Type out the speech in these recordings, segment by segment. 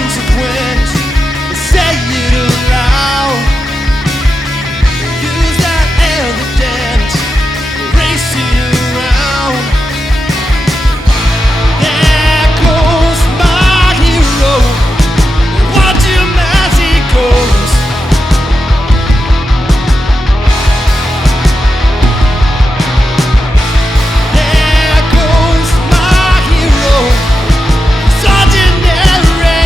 consequence. Say it aloud. Use that evidence. Race it around. There goes my hero. Watch him as he goes. There goes my hero. It's ordinary.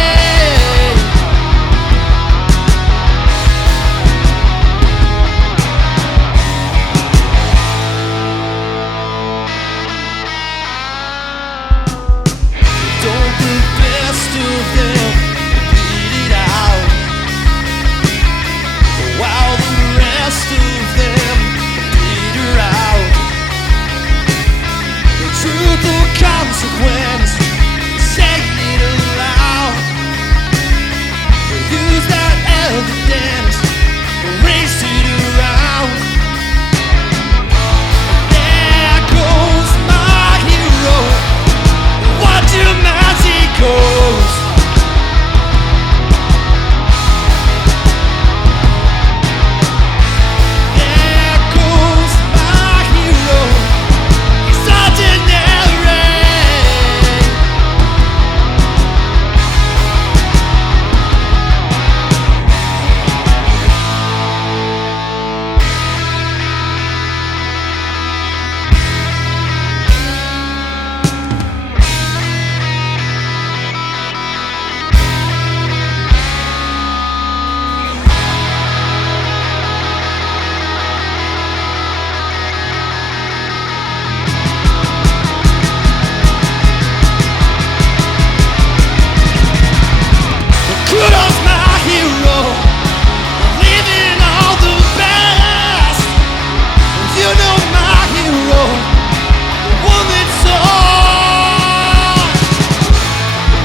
Don't the best of them beat it out, while the rest of them beat her out. The truth or consequence, say it aloud. Use that evidence, erase it around. There goes my hero. Watch him as he goes. There goes my hero. He's ordinary. Kudos, my hero, living all the best. You know my hero, the one that's all.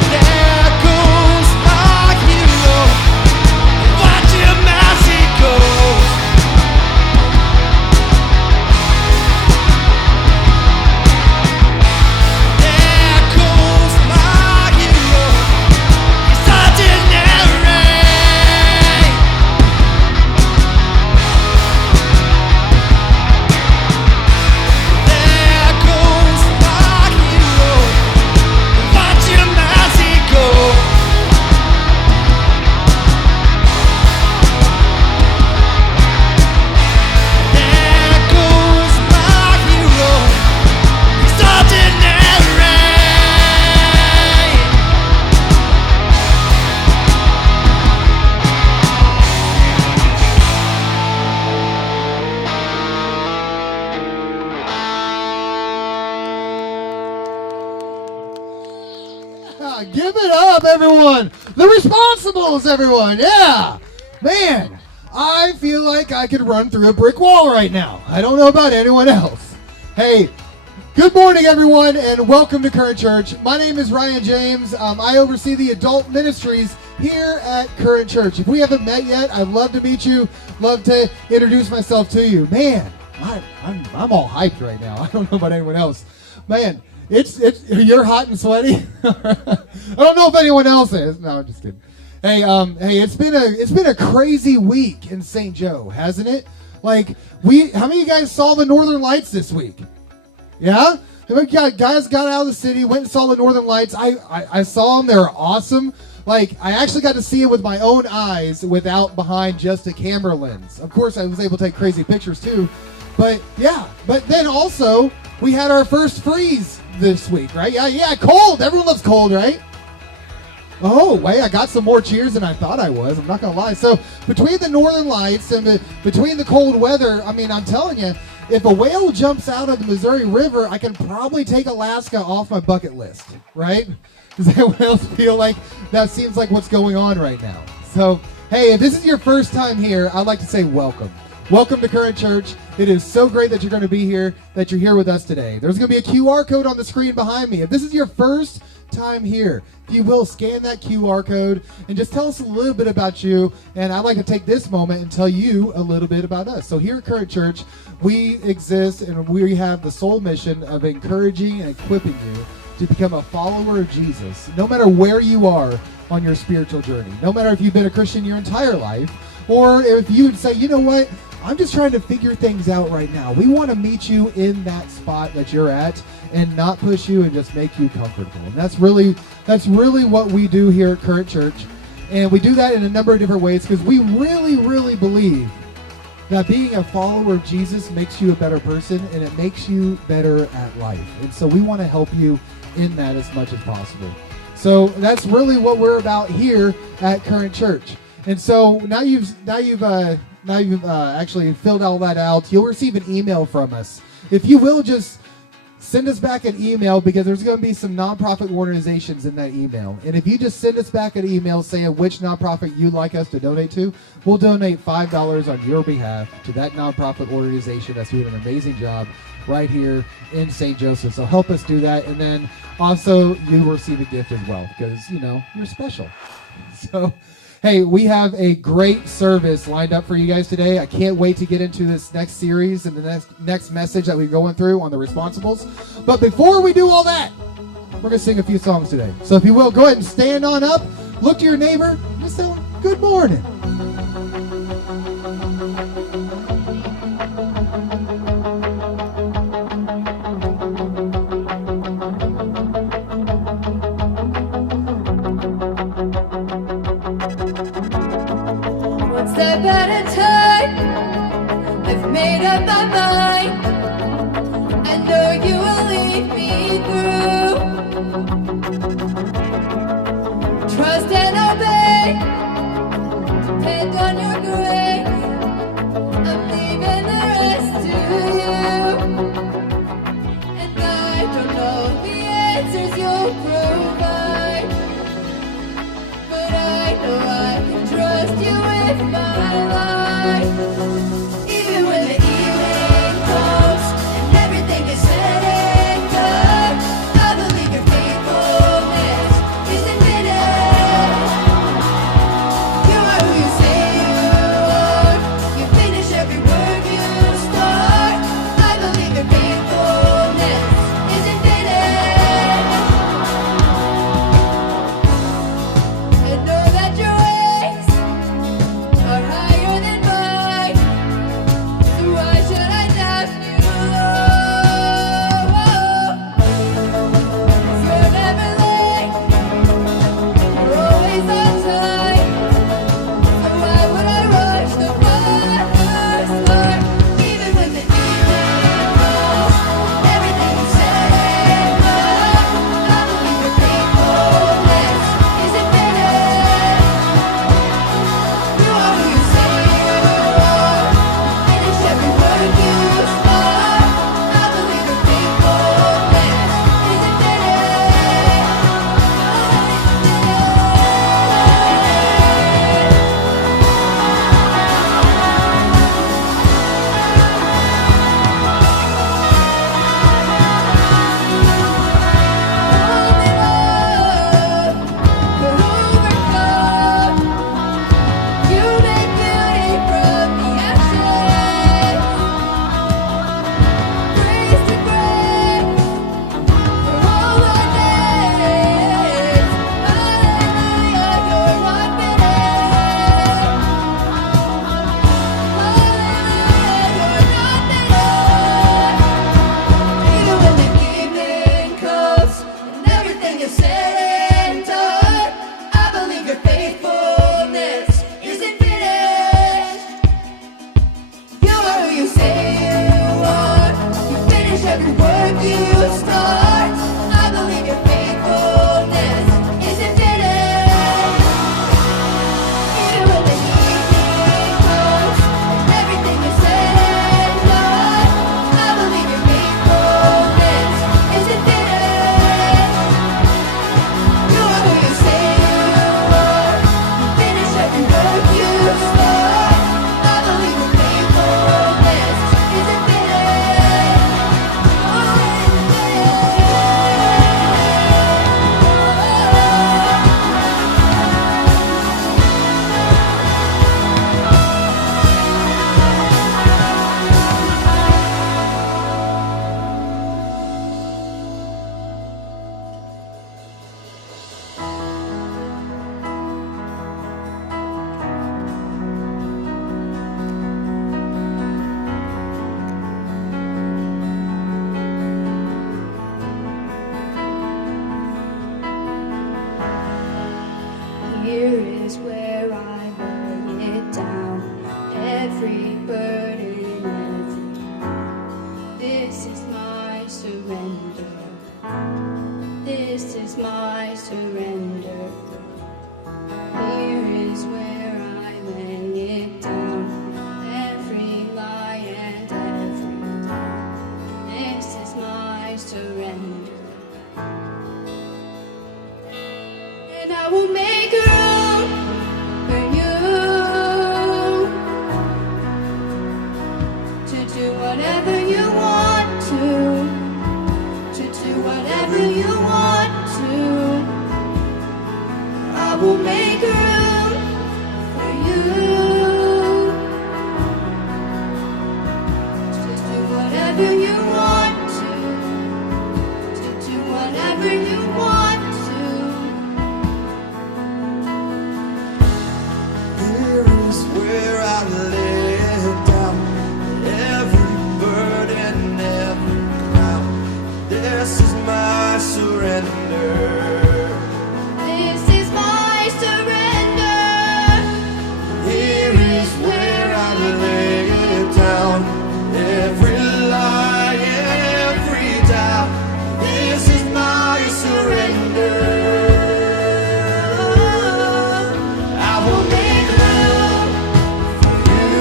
There goes my hero. Watch him as he goes. There goes my hero. He's ordinary. There goes my hero. Watch him as he goes. There goes my hero. He's ordinary. Give it up, everyone. The Responsibles, everyone. Yeah. Man, I feel like I could run through a brick wall right now. I don't know about anyone else. Hey, good morning, everyone, and welcome to Current Church. My name is Ryan James. I oversee the adult ministries here at Current Church. If we haven't met yet, I'd love to meet you. Love to introduce myself to you. Man, I'm all hyped right now. I don't know about anyone else. Man, it's you're hot and sweaty. I don't know if anyone else is. No, I'm just kidding. Hey, it's been a crazy week in St. Joe, hasn't it? Like how many of you guys saw the Northern Lights this week? Yeah? How many guys got out of the city, went and saw the Northern Lights? I saw them. They were awesome. Like, I actually got to see it with my own eyes without behind just a camera lens. Of course, I was able to take crazy pictures too. But yeah, but then also we had our first freeze this week, right? Yeah, cold. Everyone loves cold, right? Oh, wait, I got some more cheers than I thought I was. I'm not going to lie. So between the Northern Lights and between the cold weather, I mean, I'm telling you, if a whale jumps out of the Missouri River, I can probably take Alaska off my bucket list, right? Does anyone else feel like that seems like what's going on right now? So, hey, if this is your first time here, I'd like to say welcome. Welcome to Current Church. It is so great that you're going to be here, that you're here with us today. There's going to be a QR code on the screen behind me. If this is your first time here, if you will, scan that QR code and just tell us a little bit about you. And I'd like to take this moment and tell you a little bit about us. So here at Current Church, we exist and we have the sole mission of encouraging and equipping you to become a follower of Jesus, no matter where you are on your spiritual journey, no matter if you've been a Christian your entire life, or if you would say, you know what, I'm just trying to figure things out right now. We want to meet you in that spot that you're at and not push you and just make you comfortable. And that's really what we do here at Current Church. And we do that in a number of different ways because we really believe that being a follower of Jesus makes you a better person and it makes you better at life. And so we want to help you in that as much as possible. So that's really what we're about here at Current Church. And so now you've actually filled all that out. You'll receive an email from us. If you will, just send us back an email because there's going to be some nonprofit organizations in that email. And if you just send us back an email saying which nonprofit you'd like us to donate to, we'll donate $5 on your behalf to that nonprofit organization that's doing an amazing job right here in St. Joseph. So help us do that. And then also you receive a gift as well because, you know, you're special. So, hey, we have a great service lined up for you guys today. I can't wait to get into this next series and the next message that we're going through on the responsibles. But before we do all that, we're going to sing a few songs today. So if you will, go ahead and stand on up, look to your neighbor, and just tell him, good morning. Step at a time, I've made up my mind. I know you will lead me through. Trust and obey, depend on your grace. I'm leaving the rest to you. And I don't know the answers you'll provide, but I know I can trust you with my life. Even when the evening Here is where I lay it down. Every burden, every. This is my surrender. This is my surrender. Here is where I lay it down. Every lie and every doubt. This is my surrender. And I will make room for you to do whatever you want to do whatever you want to. I will make room for you to do whatever you want to do whatever you want to. Here is where I lay it down. Every burden, every crown. This is my surrender. This is my surrender. Here is where I lay it down. Every lie, every doubt. This is my surrender. I will make room for you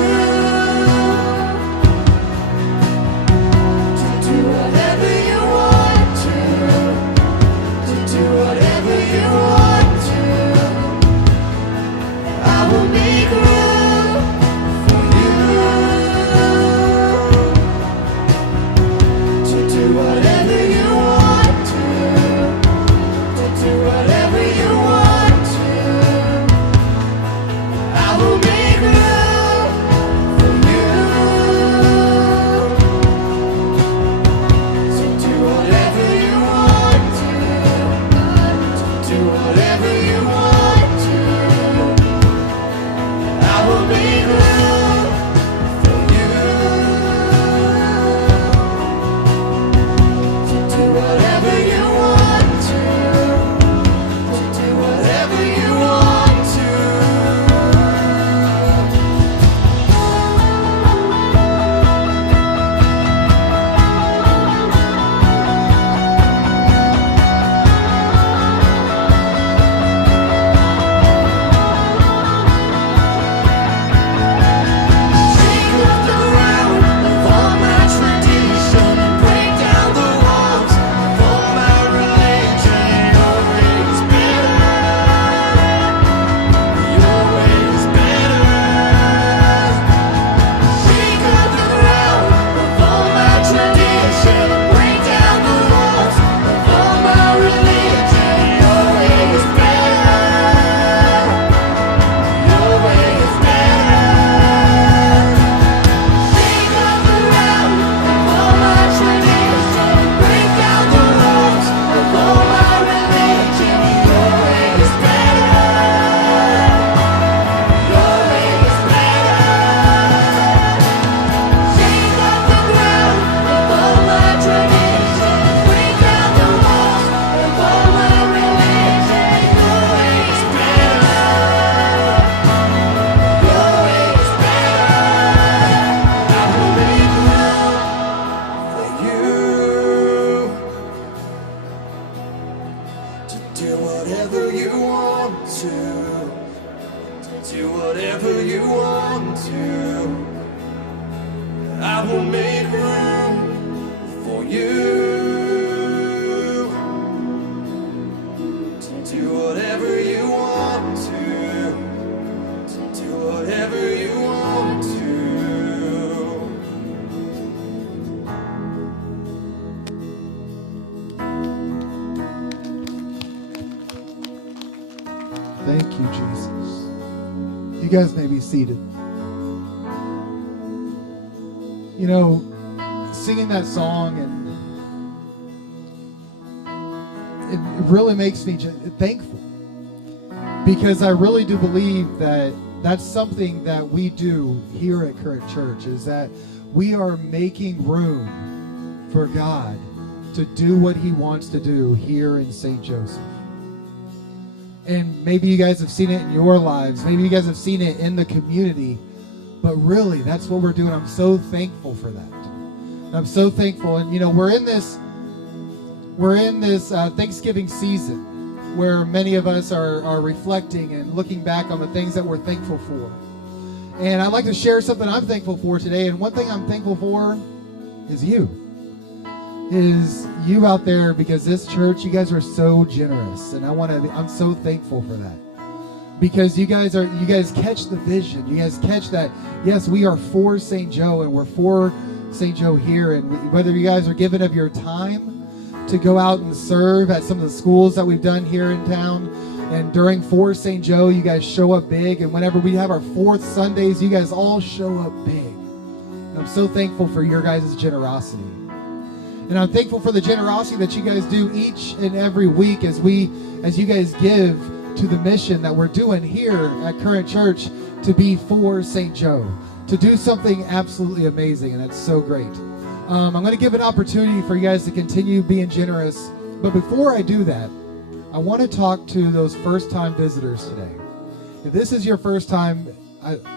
to do whatever you want to do whatever you want to. I will make room for you to do whatever you want to do whatever you want to. I will make room for you to do whatever you want to do whatever you want to. I will make room for you to do whatever you want to do whatever you want to. Shake up the ground of all my tradition, break down the walls of all my religion. Your way is better. Your way is better. Shake up the ground of all my tradition, break down the walls of all my religion. Your way is better. Your way is better. Shake up the ground of all my tradition, break down the walls of all my religion. Your way is better. Your way is better. Shake up the ground of all my tradition, break down the walls of all my religion. Your way is better. Your way is better. I will make room for you to do whatever you want to do whatever you want to. I will make room for you to do whatever you want to do whatever you want to. Thank you, Jesus. You guys may be seated. You know, singing that song, and it really makes me thankful, because I really do believe that that's something that we do here at Current Church, is that we are making room for God to do what He wants to do here in St. Joseph. And maybe you guys have seen it in your lives. Maybe you guys have seen it in the community. But really, that's what we're doing. I'm so thankful for that. I'm so thankful. And, you know, we're in this Thanksgiving season where many of us are reflecting and looking back on the things that we're thankful for. And I'd like to share something I'm thankful for today. And one thing I'm thankful for is you out there, because this church, you guys are so generous, and I'm so thankful for that, because you guys catch the vision. You guys catch that, yes, we are for St. Joe, and we're for St. Joe here, and whether you guys are giving of your time to go out and serve at some of the schools that we've done here in town, and during For St. Joe, you guys show up big, and whenever we have our fourth Sundays, you guys all show up big. And I'm so thankful for your guys' generosity. And I'm thankful for the generosity that you guys do each and every week as you guys give to the mission that we're doing here at Current Church to be for St. Joe, to do something absolutely amazing, and that's so great. I'm going to give an opportunity for you guys to continue being generous, but before I do that, I want to talk to those first-time visitors today. If this is your first time,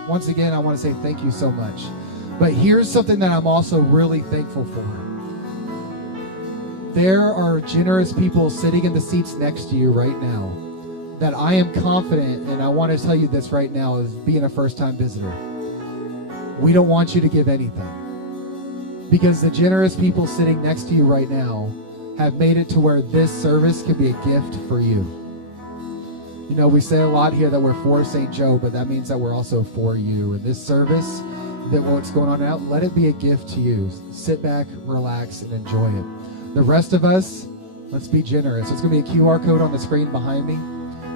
once again, I want to say thank you so much. But here's something that I'm also really thankful for. There are generous people sitting in the seats next to you right now that I am confident, and I want to tell you this right now, as being a first-time visitor. We don't want you to give anything, because the generous people sitting next to you right now have made it to where this service can be a gift for you. You know, we say a lot here that we're for St. Joe, but that means that we're also for you. And this service, that what's going on now, let it be a gift to you. Sit back, relax, and enjoy it. The rest of us, let's be generous. There's going to be a QR code on the screen behind me.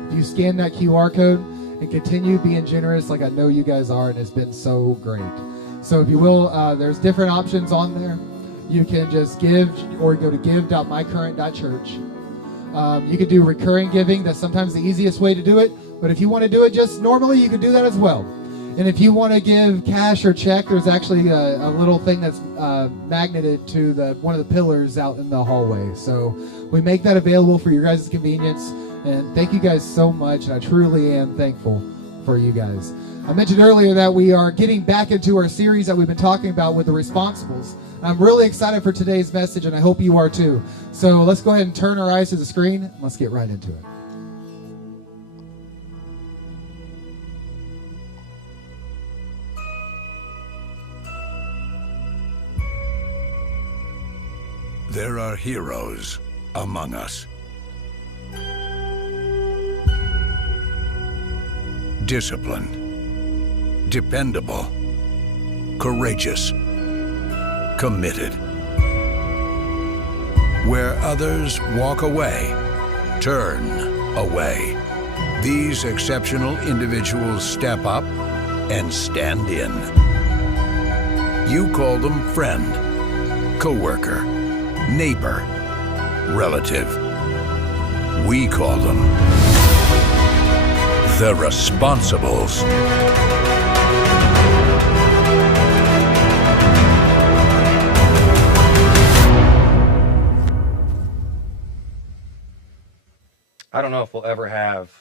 If you scan that QR code and continue being generous like I know you guys are, and it's been so great. So if you will, there's different options on there. You can just give, or go to give.mycurrent.church. You could do recurring giving. That's sometimes the easiest way to do it. But if you want to do it just normally, you can do that as well. And if you want to give cash or check, there's actually a little thing that's magneted to one of the pillars out in the hallway. So we make that available for your guys' convenience. And thank you guys so much. And I truly am thankful for you guys. I mentioned earlier that we are getting back into our series that we've been talking about with the Responsibles. I'm really excited for today's message, and I hope you are too. So let's go ahead and turn our eyes to the screen, and let's get right into it. There are heroes among us. Disciplined, dependable, courageous, committed. Where others walk away, turn away, these exceptional individuals step up and stand in. You call them friend, coworker, neighbor, relative. We call them the Responsibles. I don't know if we'll ever have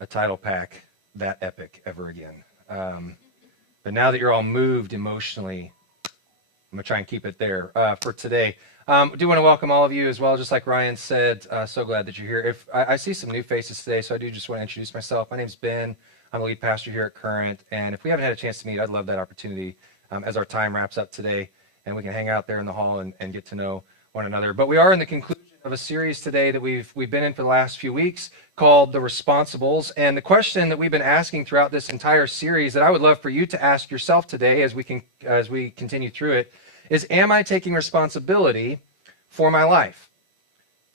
a title pack that epic ever again. But now that you're all moved emotionally, I'm going to try and keep it there for today. I do want to welcome all of you as well, just like Ryan said. So glad that you're here. If I see some new faces today, so I do just want to introduce myself. My name's Ben. I'm the lead pastor here at Current. And if we haven't had a chance to meet, I'd love that opportunity as our time wraps up today, and we can hang out there in the hall and get to know one another. But we are in the conclusion of a series today that we've been in for the last few weeks called The Responsibles. And the question that we've been asking throughout this entire series that I would love for you to ask yourself today as we continue through it is, am I taking responsibility for my life?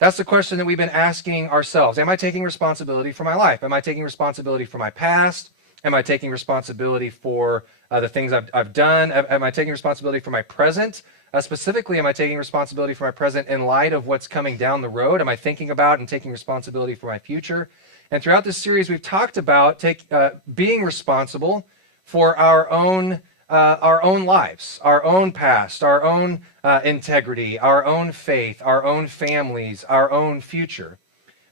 That's the question that we've been asking ourselves. Am I taking responsibility for my life? Am I taking responsibility for my past? Am I taking responsibility for the things I've done? Am I taking responsibility for my present? Specifically, am I taking responsibility for my present in light of what's coming down the road? Am I thinking about and taking responsibility for my future? And throughout this series, we've talked about being responsible for our own lives, our own past, our own integrity, our own faith, our own families, our own future.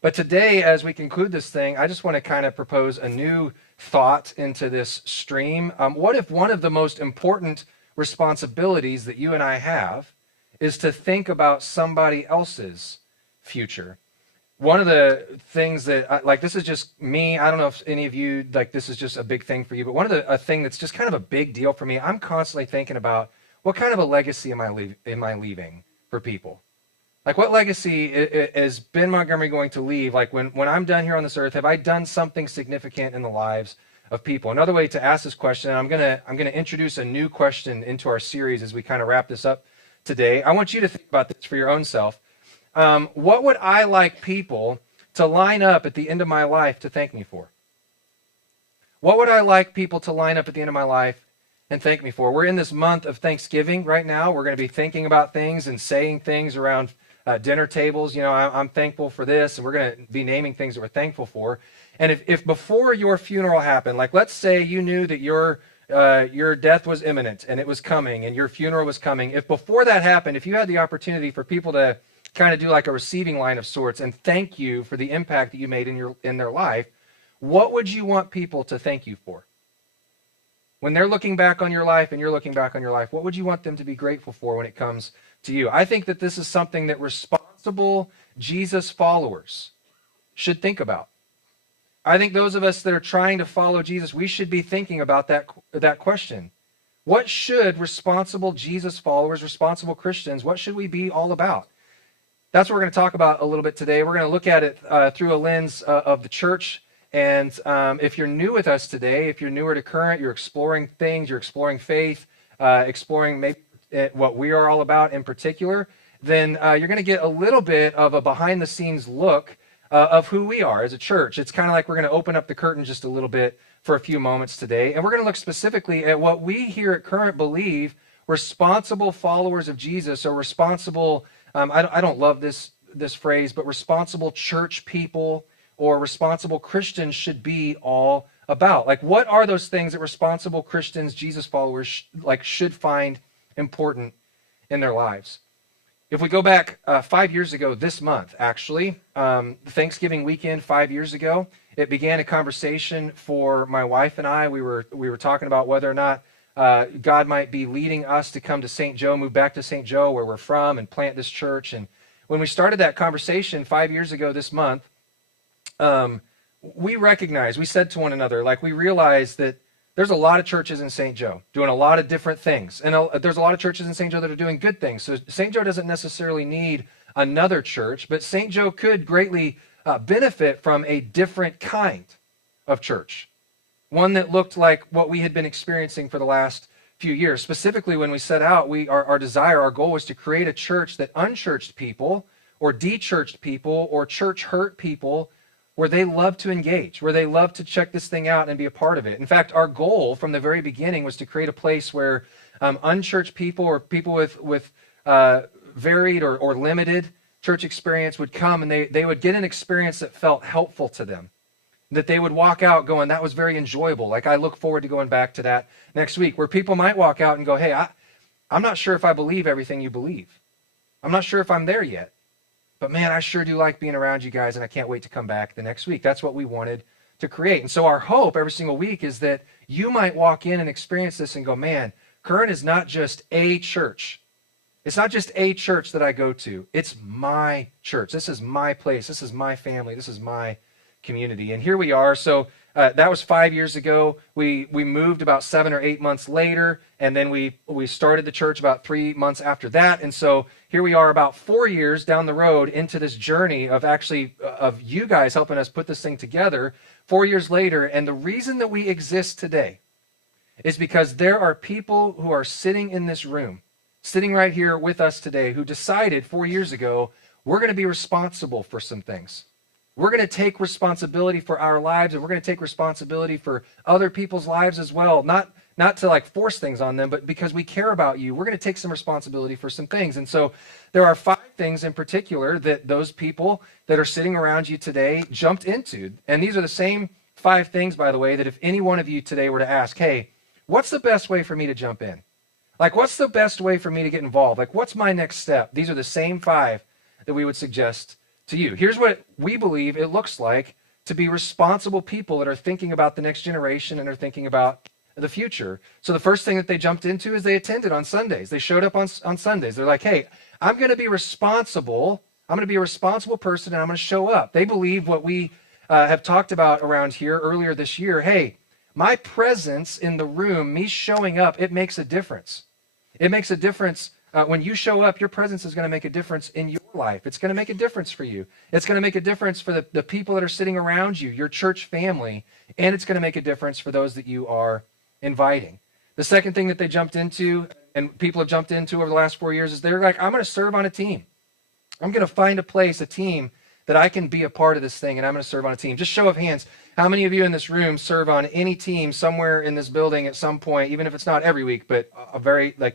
But today, as we conclude this thing, I just want to kind of propose a new thought into this stream. What if one of the most important responsibilities that you and I have is to think about somebody else's future? One of the things that, like, this is just me. I don't know if any of you, like, this is just a big thing for you, but a thing that's just kind of a big deal for me, I'm constantly thinking about what kind of a legacy am I leaving for people? Like, what legacy is Ben Montgomery going to leave? Like, when I'm done here on this earth, have I done something significant in the lives of people? Another way to ask this question, and I'm gonna introduce a new question into our series as we kind of wrap this up today. I want you to think about this for your own self. What would I like people to line up at the end of my life to thank me for? What would I like people to line up at the end of my life and thank me for? We're in this month of Thanksgiving right now. We're going to be thinking about things and saying things around dinner tables. You know, I'm thankful for this, and we're going to be naming things that we're thankful for. And if before your funeral happened, like, let's say you knew that your death was imminent and it was coming and your funeral was coming, if before that happened, if you had the opportunity for people to kind of do like a receiving line of sorts and thank you for the impact that you made in their life, what would you want people to thank you for? When they're looking back on your life and you're looking back on your life, what would you want them to be grateful for when it comes to you? I think that this is something that responsible Jesus followers should think about. I think those of us that are trying to follow Jesus, we should be thinking about that question. What should responsible Jesus followers, responsible Christians, what should we be all about? That's what we're going to talk about a little bit today. We're going to look at it through a lens of the church. And if you're new with us today, if you're newer to Current, you're exploring things, you're exploring faith, exploring maybe what we are all about in particular, then you're going to get a little bit of a behind-the-scenes look of who we are as a church. It's kind of like we're going to open up the curtain just a little bit for a few moments today. And we're going to look specifically at what we here at Current believe responsible followers of Jesus or responsible, I don't love this phrase, but responsible church people or responsible Christians should be all about. Like, what are those things that responsible Christians, Jesus followers, should find important in their lives? If we go back 5 years ago this month, actually, Thanksgiving weekend 5 years ago, it began a conversation for my wife and I. We were talking about whether or not God might be leading us to come to St. Joe, move back to St. Joe, where we're from, and plant this church. And when we started that conversation 5 years ago this month, we said to one another, like, we realized that there's a lot of churches in St. Joe doing a lot of different things. And there's a lot of churches in St. Joe that are doing good things. So St. Joe doesn't necessarily need another church, but St. Joe could greatly benefit from a different kind of church. One that looked like what we had been experiencing for the last few years. Specifically, when we set out, our goal was to create a church that unchurched people or de-churched people or church hurt people, where they love to engage, where they love to check this thing out and be a part of it. In fact, our goal from the very beginning was to create a place where unchurched people or people with varied or limited church experience would come and they would get an experience that felt helpful to them, that they would walk out going, that was very enjoyable. Like, I look forward to going back to that next week. Where people might walk out and go, hey, I'm not sure if I believe everything you believe. I'm not sure if I'm there yet. But man, I sure do like being around you guys, and I can't wait to come back the next week. That's what we wanted to create. And so our hope every single week is that you might walk in and experience this and go, man, Current is not just a church. It's not just a church that I go to. It's my church. This is my place. This is my family. This is my community. And here we are. So that was 5 years ago. We moved about 7 or 8 months later, and then we started the church about 3 months after that. And so here we are about 4 years down the road into this journey of you guys helping us put this thing together 4 years later. And the reason that we exist today is because there are people who are sitting in this room, sitting right here with us today, who decided 4 years ago, we're going to be responsible for some things. We're going to take responsibility for our lives, and we're going to take responsibility for other people's lives as well. Not to like force things on them, but because we care about you, we're going to take some responsibility for some things. And so there are 5 things in particular that those people that are sitting around you today jumped into. And these are the same 5 things, by the way, that if any one of you today were to ask, hey, what's the best way for me to jump in? Like, what's the best way for me to get involved? Like, what's my next step? These are the same 5 that we would suggest to you. Here's what we believe it looks like to be responsible people that are thinking about the next generation and are thinking about the future. So the first thing that they jumped into is they attended on Sundays. They showed up on Sundays. They're like, hey, I'm going to be responsible. I'm going to be a responsible person, and I'm going to show up. They believe what we have talked about around here earlier this year. Hey, my presence in the room, me showing up, it makes a difference. It makes a difference. When you show up, your presence is going to make a difference in your life. It's going to make a difference for you. It's going to make a difference for the people that are sitting around you, your church family, and it's going to make a difference for those that you are inviting. The second thing that they jumped into, and people have jumped into over the last 4 years, is they're like, I'm going to serve on a team. I'm going to find a place, a team, that I can be a part of this thing, and I'm going to serve on a team. Just show of hands, how many of you in this room serve on any team somewhere in this building at some point, even if it's not every week, but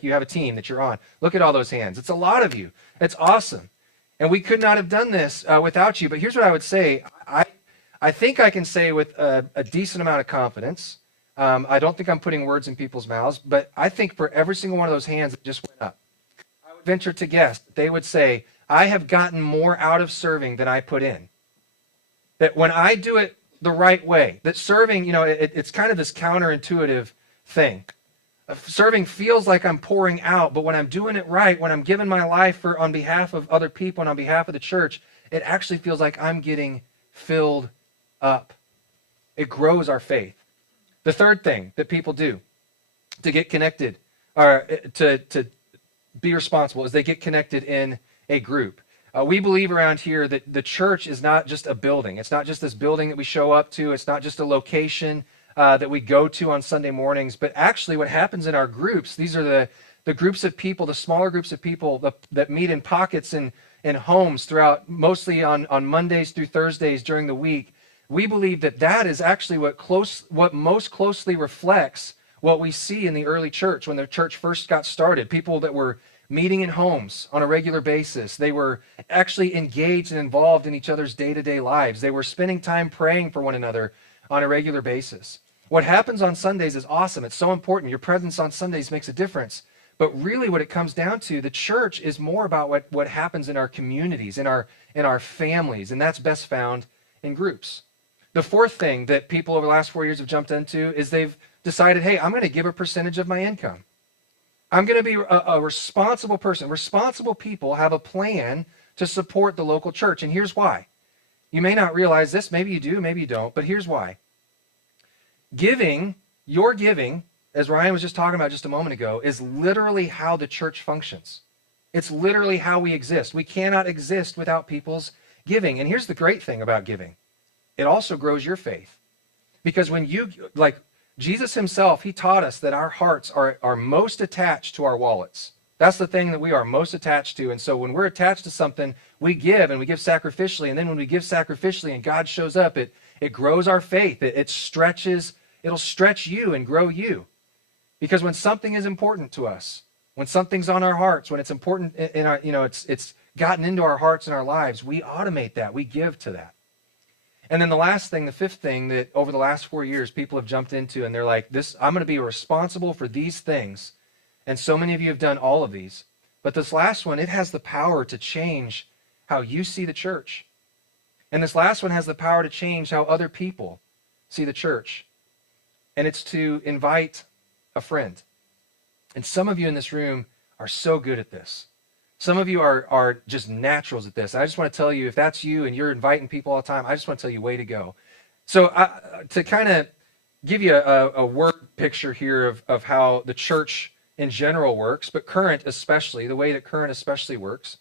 you have a team that you're on? Look at all those hands. It's a lot of you. It's awesome. And we could not have done this without you. But here's what I would say. I think I can say with a decent amount of confidence, I don't think I'm putting words in people's mouths, but I think for every single one of those hands that just went up, I would venture to guess that they would say, I have gotten more out of serving than I put in. That when I do it the right way, that serving, it's kind of this counterintuitive thing. Serving feels like I'm pouring out, but when I'm doing it right, when I'm giving my life on behalf of other people and on behalf of the church, it actually feels like I'm getting filled up. It grows our faith. The third thing that people do to get connected, or to be responsible, is they get connected in a group. We believe around here that the church is not just a building. It's not just this building that we show up to. It's not just a location that we go to on Sunday mornings. But actually what happens in our groups, these are the groups of people, the smaller groups of people that meet in pockets in homes throughout, mostly on Mondays through Thursdays during the week. We believe that is actually what most closely reflects what we see in the early church when the church first got started. People that were meeting in homes on a regular basis. They were actually engaged and involved in each other's day-to-day lives. They were spending time praying for one another on a regular basis. What happens on Sundays is awesome. It's so important. Your presence on Sundays makes a difference. But really what it comes down to, the church is more about what happens in our communities, in our families, and that's best found in groups. The fourth thing that people over the last 4 years have jumped into is they've decided, hey, I'm going to give a percentage of my income. I'm going to be a responsible person. Responsible people have a plan to support the local church, and here's why. You may not realize this. Maybe you do, maybe you don't, but here's why. Your giving, as Ryan was just talking about just a moment ago, is literally how the church functions. It's literally how we exist. We cannot exist without people's giving. And here's the great thing about giving. It also grows your faith. Because when Jesus himself, he taught us that our hearts are most attached to our wallets. That's the thing that we are most attached to. And so when we're attached to something, we give, and we give sacrificially. And then when we give sacrificially and God shows up, it grows our faith. It'll stretch you and grow you. Because when something is important to us, when something's on our hearts, when it's important in our, it's gotten into our hearts and our lives, we automate that. We give to that. And then the last thing, the fifth thing that over the last 4 years people have jumped into, and they're like, I'm going to be responsible for these things. And so many of you have done all of these. But this last one, it has the power to change how you see the church. And this last one has the power to change how other people see the church. And it's to invite a friend. And some of you in this room are so good at this. Some of you are just naturals at this. I just want to tell you, if that's you and you're inviting people all the time, I just want to tell you, way to go. So to kind of give you a word picture here of how the church in general works, but Current especially, the way that Current especially works.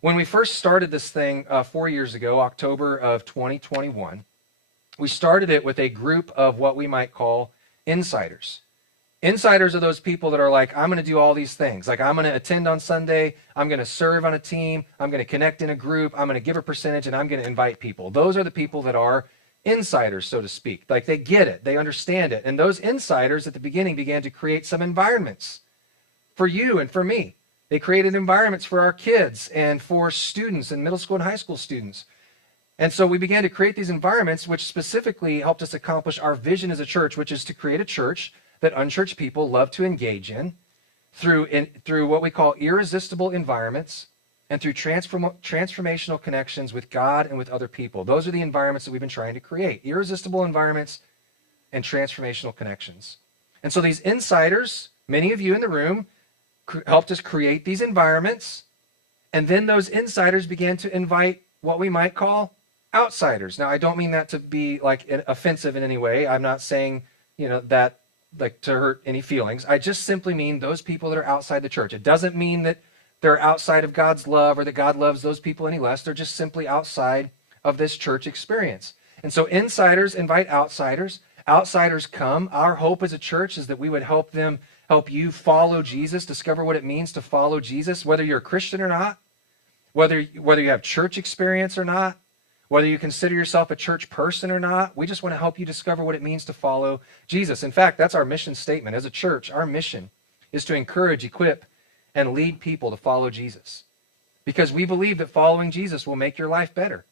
When we first started this thing 4 years ago, October of 2021, we started it with a group of what we might call insiders. Insiders are those people that are like, I'm going to do all these things. Like, I'm going to attend on Sunday. I'm going to serve on a team. I'm going to connect in a group. I'm going to give a percentage, and I'm going to invite people. Those are the people that are insiders, so to speak. Like, they get it. They understand it. And those insiders at the beginning began to create some environments for you and for me. They created environments for our kids and for students and middle school and high school students. And so we began to create these environments, which specifically helped us accomplish our vision as a church, which is to create a church that unchurched people love to engage in through what we call irresistible environments and through transformational connections with God and with other people. Those are the environments that we've been trying to create. Irresistible environments and transformational connections. And so these insiders, many of you in the room, helped us create these environments. And then those insiders began to invite what we might call outsiders. Now, I don't mean that to be like offensive in any way. I'm not saying, that like to hurt any feelings. I just simply mean those people that are outside the church. It doesn't mean that they're outside of God's love or that God loves those people any less. They're just simply outside of this church experience. And so insiders invite outsiders. Outsiders come. Our hope as a church is that we would help you follow Jesus, discover what it means to follow Jesus, whether you're a Christian or not, whether you have church experience or not, whether you consider yourself a church person or not. We just want to help you discover what it means to follow Jesus. In fact, that's our mission statement. As a church, our mission is to encourage, equip, and lead people to follow Jesus. Because we believe that following Jesus will make your life better,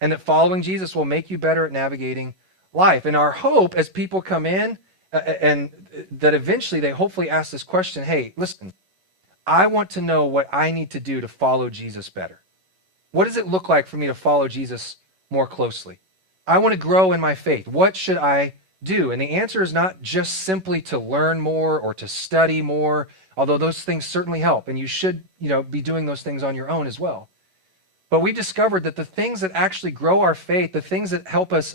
and that following Jesus will make you better at navigating life. And our hope as people come in, and that eventually they hopefully ask this question, hey, listen, I want to know what I need to do to follow Jesus better. What does it look like for me to follow Jesus more closely? I want to grow in my faith. What should I do? And the answer is not just simply to learn more or to study more, although those things certainly help, and you should, be doing those things on your own as well. But we discovered that the things that actually grow our faith, the things that help us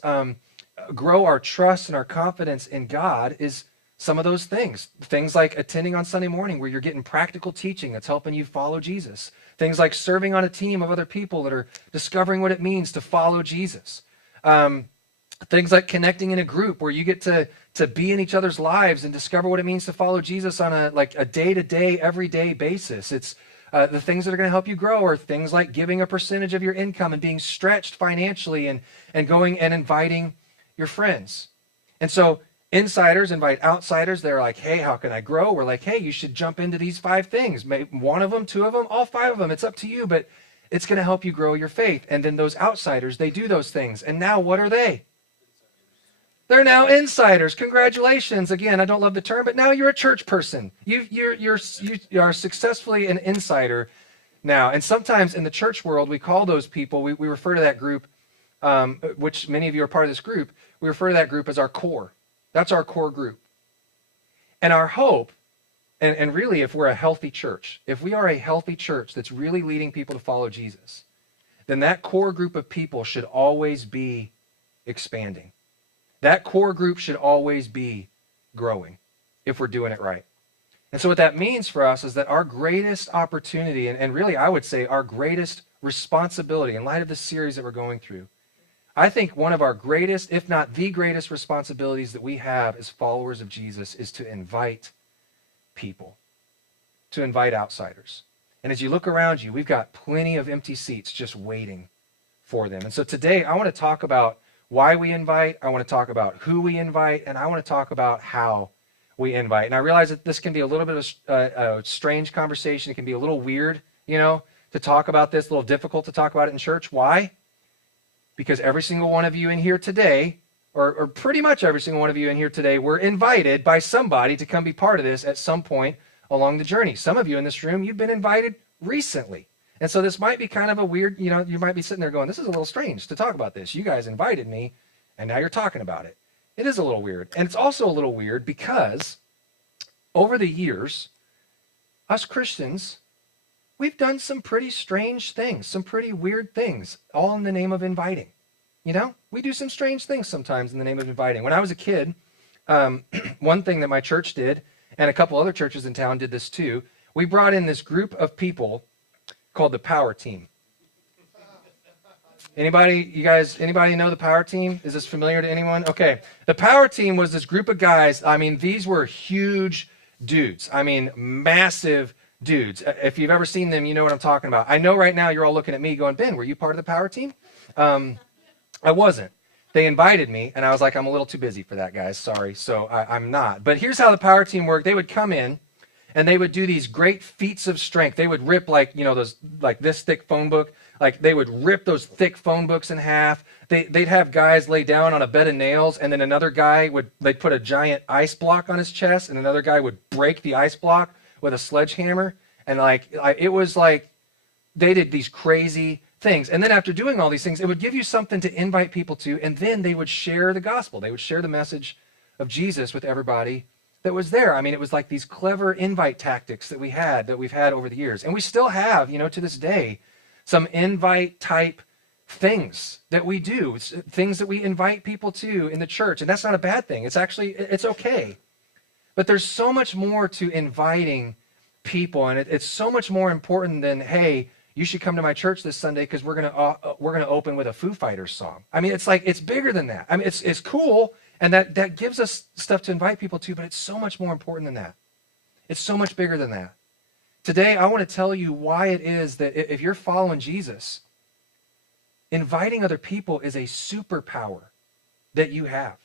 grow our trust and our confidence in God is some of those things. Things like attending on Sunday morning where you're getting practical teaching that's helping you follow Jesus. Things like serving on a team of other people that are discovering what it means to follow Jesus. Things like connecting in a group where you get to be in each other's lives and discover what it means to follow Jesus on a day-to-day, everyday basis. It's the things that are going to help you grow are things like giving a percentage of your income and being stretched financially and going and inviting your friends. And so insiders invite outsiders. They're like, hey, how can I grow? We're like, hey, you should jump into these 5 things. Maybe one of them, 2 of them, all 5 of them. It's up to you, but it's going to help you grow your faith. And then those outsiders, they do those things. And now what are they? They're now insiders. Congratulations. Again, I don't love the term, but now you're a church person. You are successfully an insider now. And sometimes in the church world, we call those people, we refer to that group, which many of you are part of this group, we refer to that group as our core. That's our core group. And our hope, and really if we're a healthy church, if we are a healthy church that's really leading people to follow Jesus, then that core group of people should always be expanding. That core group should always be growing if we're doing it right. And so what that means for us is that our greatest opportunity, and really I would say our greatest responsibility in light of this series that we're going through, I think one of our greatest, if not the greatest responsibilities that we have as followers of Jesus is to invite people, to invite outsiders. And as you look around you, we've got plenty of empty seats just waiting for them. And so today I want to talk about why we invite, I want to talk about who we invite, and I want to talk about how we invite. And I realize that this can be a little bit of a strange conversation. It can be a little weird, to talk about this, a little difficult to talk about it in church. Why? Because every single one of you in here today, or pretty much every single one of you in here today, were invited by somebody to come be part of this at some point along the journey. Some of you in this room, you've been invited recently. And so this might be kind of a weird, you might be sitting there going, this is a little strange to talk about this. You guys invited me, and now you're talking about it. It is a little weird. And it's also a little weird because over the years, us Christians, we've done some pretty strange things, some pretty weird things, all in the name of inviting. We do some strange things sometimes in the name of inviting. When I was a kid, one thing that my church did, and a couple other churches in town did this too, we brought in this group of people called the Power Team. Anybody know the Power Team? Is this familiar to anyone? Okay. The Power Team was this group of guys. I mean, these were huge dudes. I mean, massive dudes. If you've ever seen them, you know what I'm talking about. I know right now you're all looking at me going, Ben, were you part of the Power Team? I wasn't. They invited me, and I was like, I'm a little too busy for that, guys. Sorry. So I'm not. But here's how the Power Team worked. They would come in, and they would do these great feats of strength. They would rip those this thick phone book. Like they would rip those thick phone books in half. They'd have guys lay down on a bed of nails, and then another guy they'd put a giant ice block on his chest, and another guy would break the ice block with a sledgehammer. And it was like they did these crazy things. And then after doing all these things, it would give you something to invite people to, and then they would share the gospel. They would share the message of Jesus with everybody that was there. I mean, it was like these clever invite tactics that we've had over the years. And we still have, to this day, some invite type things that we do, things that we invite people to in the church. And that's not a bad thing. It's okay. But there's so much more to inviting people, and it's so much more important than, hey, you should come to my church this Sunday because we're gonna open with a Foo Fighters song. I mean, it's bigger than that. I mean, it's cool, and that gives us stuff to invite people to, but it's so much more important than that. It's so much bigger than that. Today, I want to tell you why it is that if you're following Jesus, inviting other people is a superpower that you have.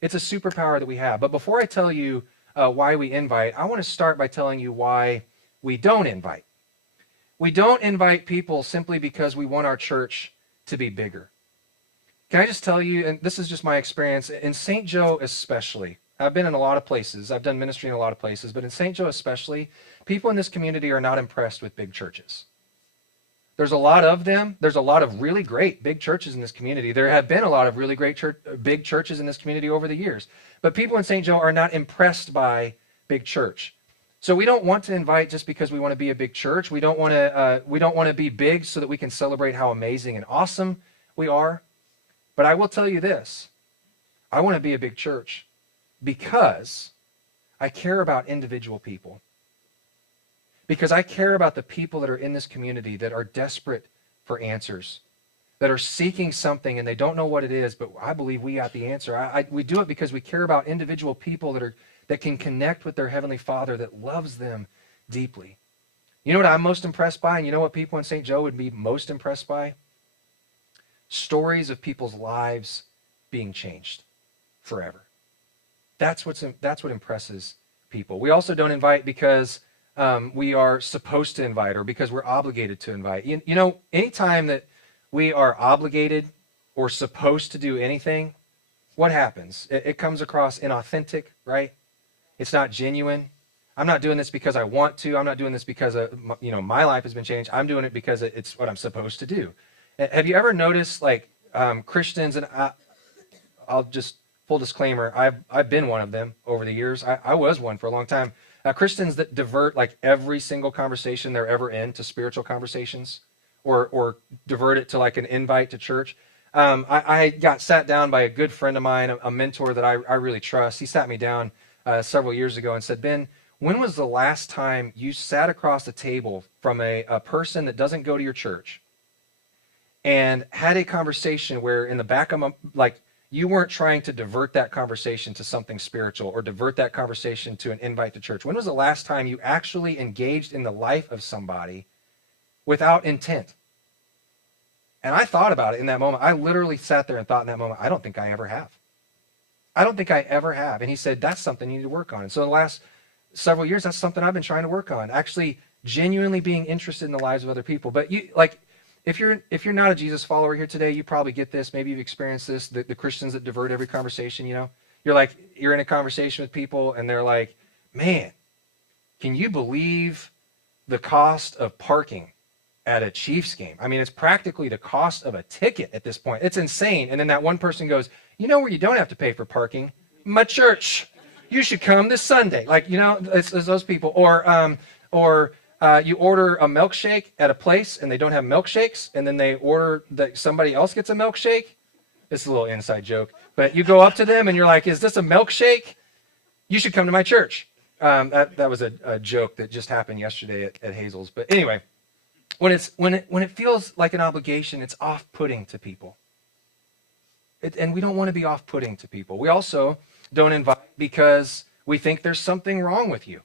It's a superpower that we have. But before I tell you why we invite, I want to start by telling you why we don't invite. We don't invite people simply because we want our church to be bigger. Can I just tell you, and this is just my experience, in St. Joe especially, I've been in a lot of places, I've done ministry in a lot of places, but in St. Joe especially, people in this community are not impressed with big churches. There's a lot of them. There's a lot of really great big churches in this community. There have been a lot of really great big churches in this community over the years. But people in St. Joe are not impressed by big church. So we don't want to invite just because we want to be a big church. We don't want to be big so that we can celebrate how amazing and awesome we are. But I will tell you this. I want to be a big church because I care about individual people. Because I care about the people that are in this community that are desperate for answers, that are seeking something and they don't know what it is, but I believe we got the answer. We do it because we care about individual people that can connect with their Heavenly Father that loves them deeply. You know what I'm most impressed by, and you know what people in St. Joe would be most impressed by? Stories of people's lives being changed forever. That's what impresses people. We also don't invite because we are supposed to invite or because we're obligated to invite. You know, anytime that we are obligated or supposed to do anything, what happens? It comes across inauthentic, right? It's not genuine. I'm not doing this because I want to. I'm not doing this because my life has been changed. I'm doing it because it's what I'm supposed to do. Have you ever noticed, like, Christians, and I'll just full disclaimer, I've been one of them over the years. I was one for a long time. Christians that divert like every single conversation they're ever in to spiritual conversations, or divert it to like an invite to church. I got sat down by a good friend of mine, a mentor that I really trust. He sat me down several years ago and said, Ben, when was the last time you sat across a table from a person that doesn't go to your church and had a conversation where in the back of like, you weren't trying to divert that conversation to something spiritual or divert that conversation to an invite to church? When was the last time you actually engaged in the life of somebody without intent? And I thought about it in that moment. I literally sat there and thought in that moment, I don't think I ever have. I don't think I ever have. And he said, that's something you need to work on. And so the last several years, that's something I've been trying to work on, actually genuinely being interested in the lives of other people. But if you're not a Jesus follower here today, you probably get this. Maybe you've experienced this, the Christians that divert every conversation, you're in a conversation with people and they're like, man, can you believe the cost of parking at a Chiefs game? I mean, it's practically the cost of a ticket at this point. It's insane. And then that one person goes, you know where you don't have to pay for parking? My church. You should come this Sunday. It's those people. Or you order a milkshake at a place and they don't have milkshakes, and then they order that somebody else gets a milkshake. It's a little inside joke, but you go up to them and you're like, is this a milkshake? You should come to my church. That was a joke that just happened yesterday at Hazel's. But anyway, when it feels like an obligation, it's off-putting to people. And we don't want to be off-putting to people. We also don't invite because we think there's something wrong with you.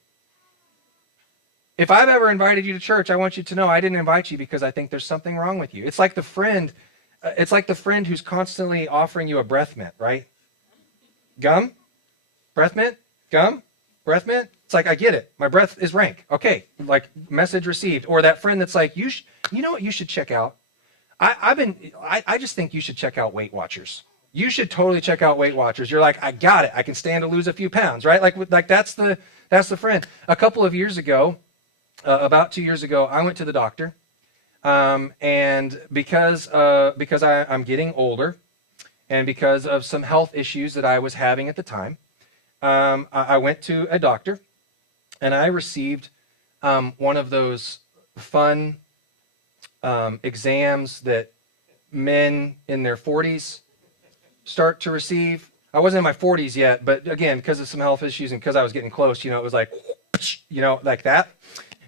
If I've ever invited you to church, I want you to know I didn't invite you because I think there's something wrong with you. It's like the friend who's constantly offering you a breath mint, right? Gum? Breath mint? Gum? Breath mint? It's like, I get it. My breath is rank. Okay, like message received. Or that friend that's like, you know what you should check out? I just think you should check out Weight Watchers. You should totally check out Weight Watchers. You're like, I got it. I can stand to lose a few pounds, right? Like that's the friend. A couple of years ago, about 2 years ago, I went to the doctor And because I'm getting older, and because of some health issues that I was having at the time, I went to a doctor, and I received one of those fun exams that men in their 40s start to receive. I wasn't in my 40s yet, but again, because of some health issues and because I was getting close, it was like, like that.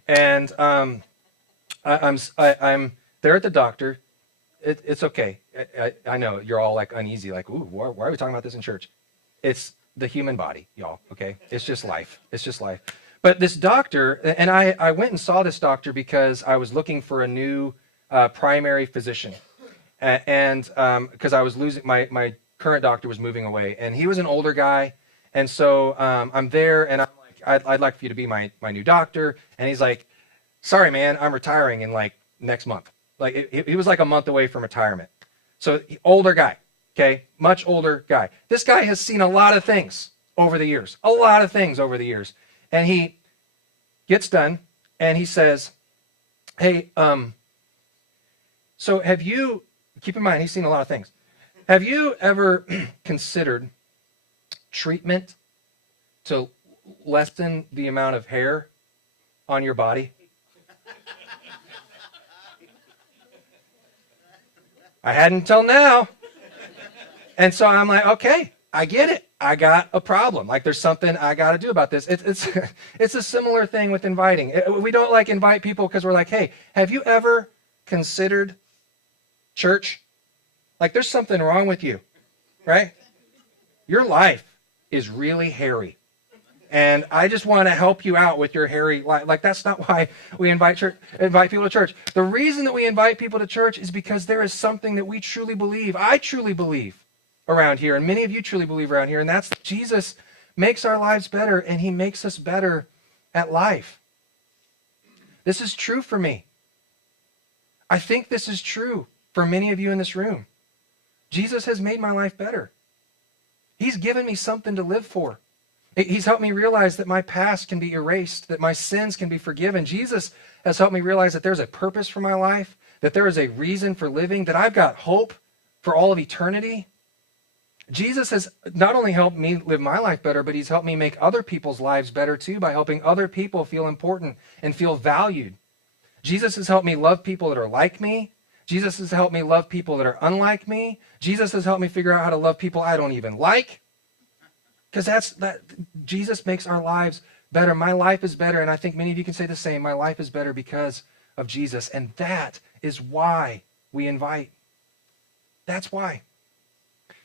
And I'm there at the doctor. It's okay. I know you're all like uneasy, like, ooh, why are we talking about this in church? It's the human body, y'all. Okay, it's just life. It's just life. But this doctor, and I went and saw this doctor because I was looking for a new primary physician, and because I was losing my current doctor was moving away, and he was an older guy, and so I'm there, and I'm like, I'd like for you to be my new doctor, and he's like, sorry, man, I'm retiring in like next month. Like he was like a month away from retirement. So older guy, okay, much older guy. This guy has seen a lot of things over the years, and he gets done, and he says, hey, so have you, keep in mind, he's seen a lot of things. Have you ever considered treatment to lessen the amount of hair on your body? I hadn't until now. And so I'm like, okay, I get it. I got a problem. Like there's something I got to do about this. It's a similar thing with inviting. We don't like invite people because we're like, hey, have you ever considered church? Like there's something wrong with you, right? Your life is really hairy. And I just want to help you out with your hairy life. Like that's not why we invite people to church. The reason that we invite people to church is because there is something that we truly believe. I truly believe around here, and many of you truly believe around here, and that's that Jesus makes our lives better, and he makes us better at life. This is true for me. I think this is true for many of you in this room. Jesus has made my life better. He's given me something to live for. He's helped me realize that my past can be erased, that my sins can be forgiven. Jesus has helped me realize that there's a purpose for my life, that there is a reason for living, that I've got hope for all of eternity. Jesus has not only helped me live my life better, but he's helped me make other people's lives better too by helping other people feel important and feel valued. Jesus has helped me love people that are like me. Jesus has helped me love people that are unlike me. Jesus has helped me figure out how to love people I don't even like. Because Jesus makes our lives better. My life is better, and I think many of you can say the same. My life is better because of Jesus, and that is why we invite. That's why.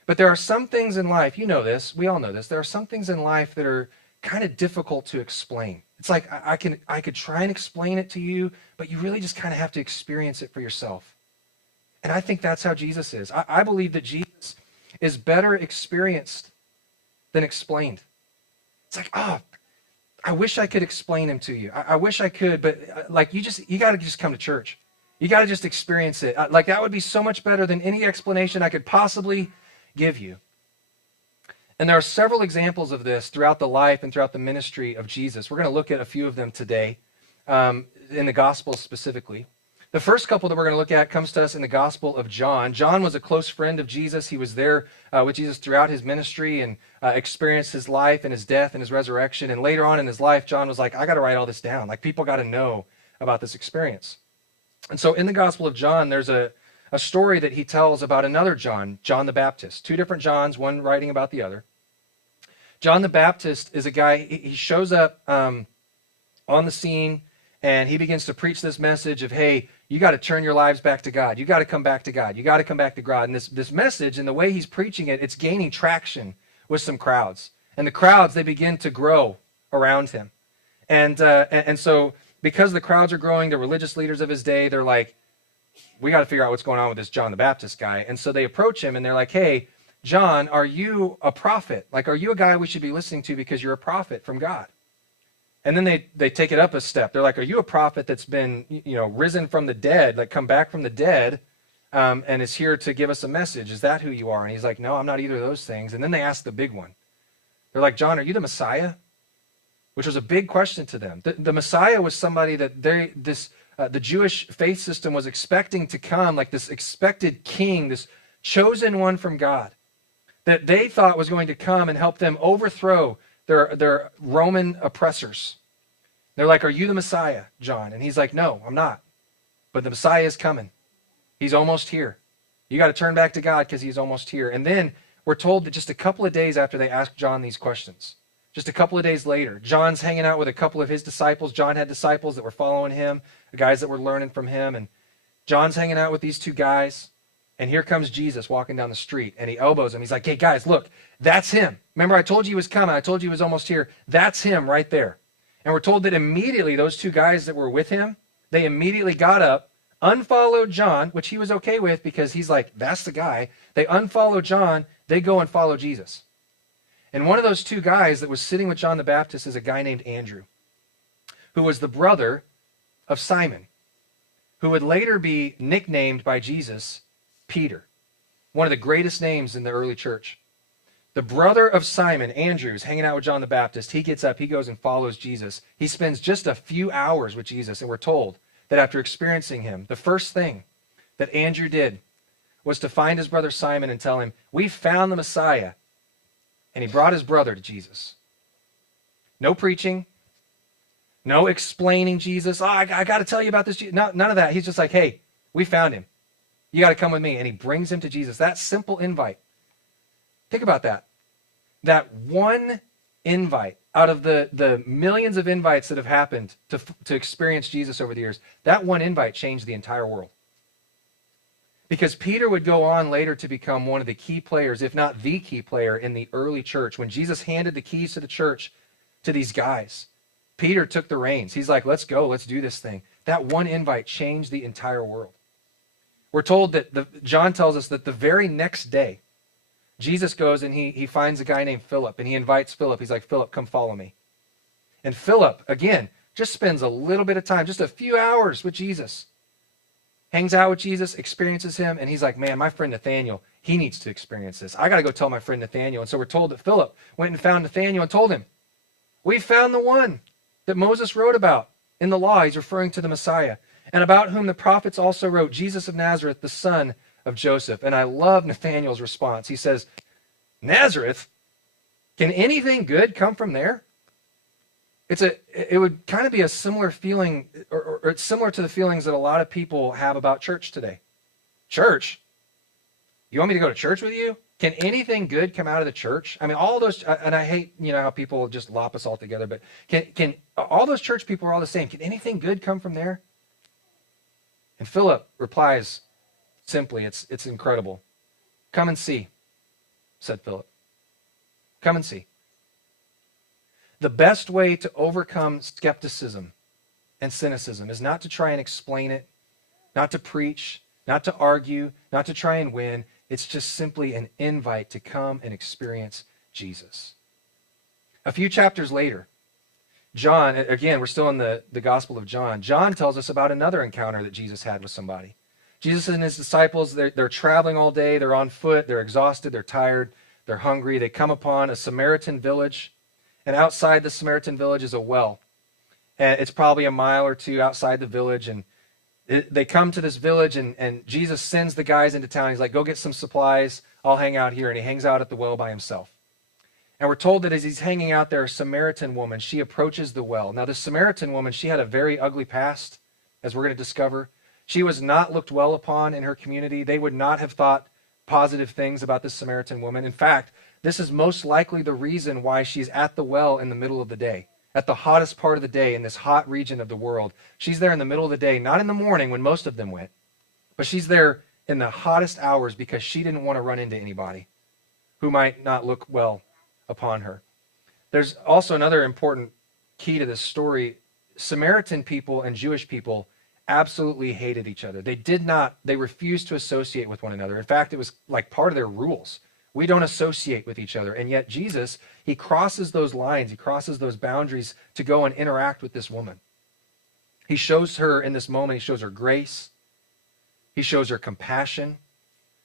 But there are some things in life, you know this, we all know this, there are some things in life that are kind of difficult to explain. It's like I could try and explain it to you, but you really just kind of have to experience it for yourself. And I think that's how Jesus is. I believe that Jesus is better experienced than explained. It's like, I wish I could explain him to you. I wish I could, but like you got to just come to church. You got to just experience it. Like that would be so much better than any explanation I could possibly give you. And there are several examples of this throughout the life and throughout the ministry of Jesus. We're going to look at a few of them today, in the Gospels specifically. The first couple that we're going to look at comes to us in the Gospel of John. John was a close friend of Jesus. He was there with Jesus throughout his ministry and experienced his life and his death and his resurrection. And later on in his life, John was like, I got to write all this down. Like people got to know about this experience. And so in the Gospel of John, there's a story that he tells about another John, John the Baptist. Two different Johns, one writing about the other. John the Baptist is a guy, he shows up on the scene, and he begins to preach this message of, hey, you got to turn your lives back to God. You got to come back to God. You got to come back to God. And this message and the way he's preaching it, it's gaining traction with some crowds. And the crowds, they begin to grow around him. And so because the crowds are growing, the religious leaders of his day, they're like, we got to figure out what's going on with this John the Baptist guy. And so they approach him and they're like, hey, John, are you a prophet? Like, are you a guy we should be listening to because you're a prophet from God? And then they take it up a step. They're like, are you a prophet that's been, risen from the dead, like come back from the dead, and is here to give us a message? Is that who you are? And he's like, no, I'm not either of those things. And then they ask the big one. They're like, John, are you the Messiah? Which was a big question to them. The Messiah was somebody that this the Jewish faith system was expecting to come, like this expected king, this chosen one from God, that they thought was going to come and help them overthrow their Roman oppressors. They're like, are you the Messiah, John? And he's like, no, I'm not. But the Messiah is coming. He's almost here. You got to turn back to God because he's almost here. And then we're told that just a couple of days after they asked John these questions, just a couple of days later, John's hanging out with a couple of his disciples. John had disciples that were following him, the guys that were learning from him. And John's hanging out with these two guys. And here comes Jesus walking down the street, and he elbows him. He's like, hey, guys, look, that's him. Remember, I told you he was coming. I told you he was almost here. That's him right there. And we're told that immediately those two guys that were with him, they immediately got up, unfollowed John, which he was okay with because he's like, that's the guy. They unfollow John. They go and follow Jesus. And one of those two guys that was sitting with John the Baptist is a guy named Andrew, who was the brother of Simon, who would later be nicknamed by Jesus Peter, one of the greatest names in the early church. The brother of Simon, Andrew, is hanging out with John the Baptist. He gets up, he goes and follows Jesus. He spends just a few hours with Jesus, and we're told that after experiencing him, the first thing that Andrew did was to find his brother Simon and tell him, we found the Messiah. And he brought his brother to Jesus. No preaching, no explaining Jesus. Oh, I got to tell you about this. None of that. He's just like, hey, we found him. You got to come with me. And he brings him to Jesus. That simple invite. Think about that. That one invite out of the millions of invites that have happened to experience Jesus over the years, that one invite changed the entire world. Because Peter would go on later to become one of the key players, if not the key player, in the early church. When Jesus handed the keys to the church to these guys, Peter took the reins. He's like, let's go, let's do this thing. That one invite changed the entire world. We're told that John tells us that the very next day, Jesus goes and he finds a guy named Philip, and he invites Philip. He's like, Philip, come follow me. And Philip, again, just spends a little bit of time, just a few hours with Jesus. Hangs out with Jesus, experiences him, and he's like, man, my friend Nathaniel, he needs to experience this. I got to go tell my friend Nathaniel. And so we're told that Philip went and found Nathaniel and told him, we found the one that Moses wrote about in the law. He's referring to the Messiah, and about whom the prophets also wrote, Jesus of Nazareth, the son of Joseph. And I love Nathaniel's response. He says, Nazareth? Can anything good come from there? It would kind of be a similar feeling, or it's similar to the feelings that a lot of people have about church today. Church? You want me to go to church with you? Can anything good come out of the church? I mean, all those, and I hate, how people just lop us all together, but can all those church people are all the same. Can anything good come from there? And Philip replies simply, it's incredible. Come and see, said Philip. Come and see. The best way to overcome skepticism and cynicism is not to try and explain it, not to preach, not to argue, not to try and win. It's just simply an invite to come and experience Jesus. A few chapters later, John, again, we're still in the Gospel of John. John tells us about another encounter that Jesus had with somebody. Jesus and his disciples, they're traveling all day. They're on foot. They're exhausted. They're tired. They're hungry. They come upon a Samaritan village. And outside the Samaritan village is a well. And it's probably a mile or two outside the village. And they come to this village, and Jesus sends the guys into town. He's like, go get some supplies. I'll hang out here. And he hangs out at the well by himself. And we're told that as he's hanging out there, a Samaritan woman, she approaches the well. Now, the Samaritan woman, she had a very ugly past, as we're going to discover. She was not looked well upon in her community. They would not have thought positive things about this Samaritan woman. In fact, this is most likely the reason why she's at the well in the middle of the day, at the hottest part of the day in this hot region of the world. She's there in the middle of the day, not in the morning when most of them went, but she's there in the hottest hours because she didn't want to run into anybody who might not look well upon her. There's also another important key to this story. Samaritan people and Jewish people absolutely hated each other. They refused to associate with one another. In fact, it was like part of their rules. We don't associate with each other. And yet Jesus, he crosses those lines. He crosses those boundaries to go and interact with this woman. He shows her in this moment, he shows her grace. He shows her compassion.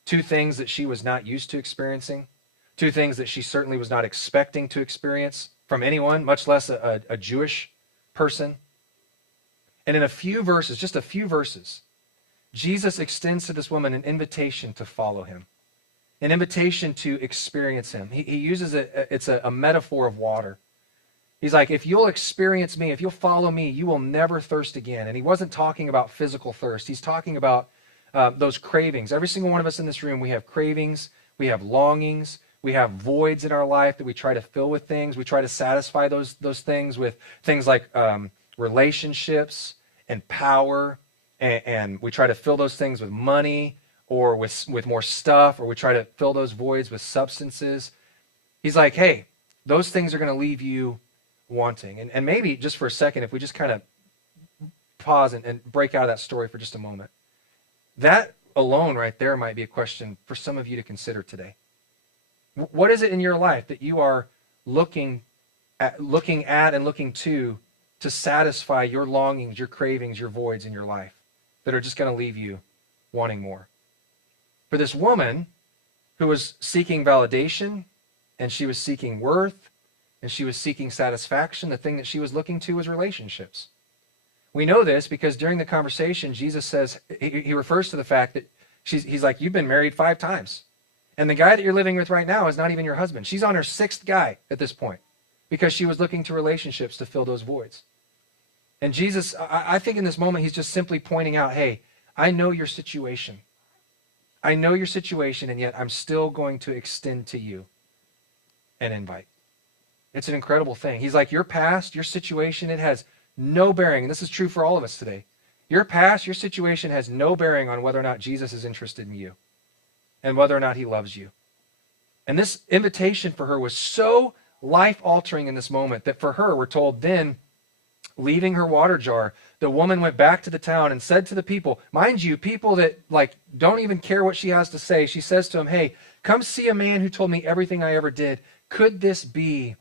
Two things that she was not used to experiencing. Two things that she certainly was not expecting to experience from anyone, much less a Jewish person. And in a few verses, just a few verses, Jesus extends to this woman an invitation to follow him, an invitation to experience him. He uses it's a metaphor of water. He's like, if you'll experience me, if you'll follow me, you will never thirst again. And he wasn't talking about physical thirst. He's talking about those cravings. Every single one of us in this room, we have cravings, we have longings, we have voids in our life that we try to fill with things. We try to satisfy those things with things like relationships and power, and we try to fill those things with money or with more stuff, or we try to fill those voids with substances. He's like, hey, those things are going to leave you wanting. And maybe just for a second, if we just kind of pause and break out of that story for just a moment, that alone right there might be a question for some of you to consider today. What is it in your life that you are looking at and looking to satisfy your longings, your cravings, your voids in your life that are just going to leave you wanting more? For this woman who was seeking validation, and she was seeking worth, and she was seeking satisfaction, the thing that she was looking to was relationships. We know this because during the conversation, Jesus says, he refers to the fact that he's like, you've been married 5 times. And the guy that you're living with right now is not even your husband. She's on her 6th guy at this point because she was looking to relationships to fill those voids. And Jesus, I think in this moment, he's just simply pointing out, hey, I know your situation. I know your situation, and yet I'm still going to extend to you an invite. It's an incredible thing. He's like, your past, your situation, it has no bearing. And this is true for all of us today. Your past, your situation has no bearing on whether or not Jesus is interested in you and whether or not he loves you. And this invitation for her was so life-altering in this moment that for her, we're told then, leaving her water jar, the woman went back to the town and said to the people, mind you, people that like don't even care what she has to say, she says to him, hey, come see a man who told me everything I ever did. Could this be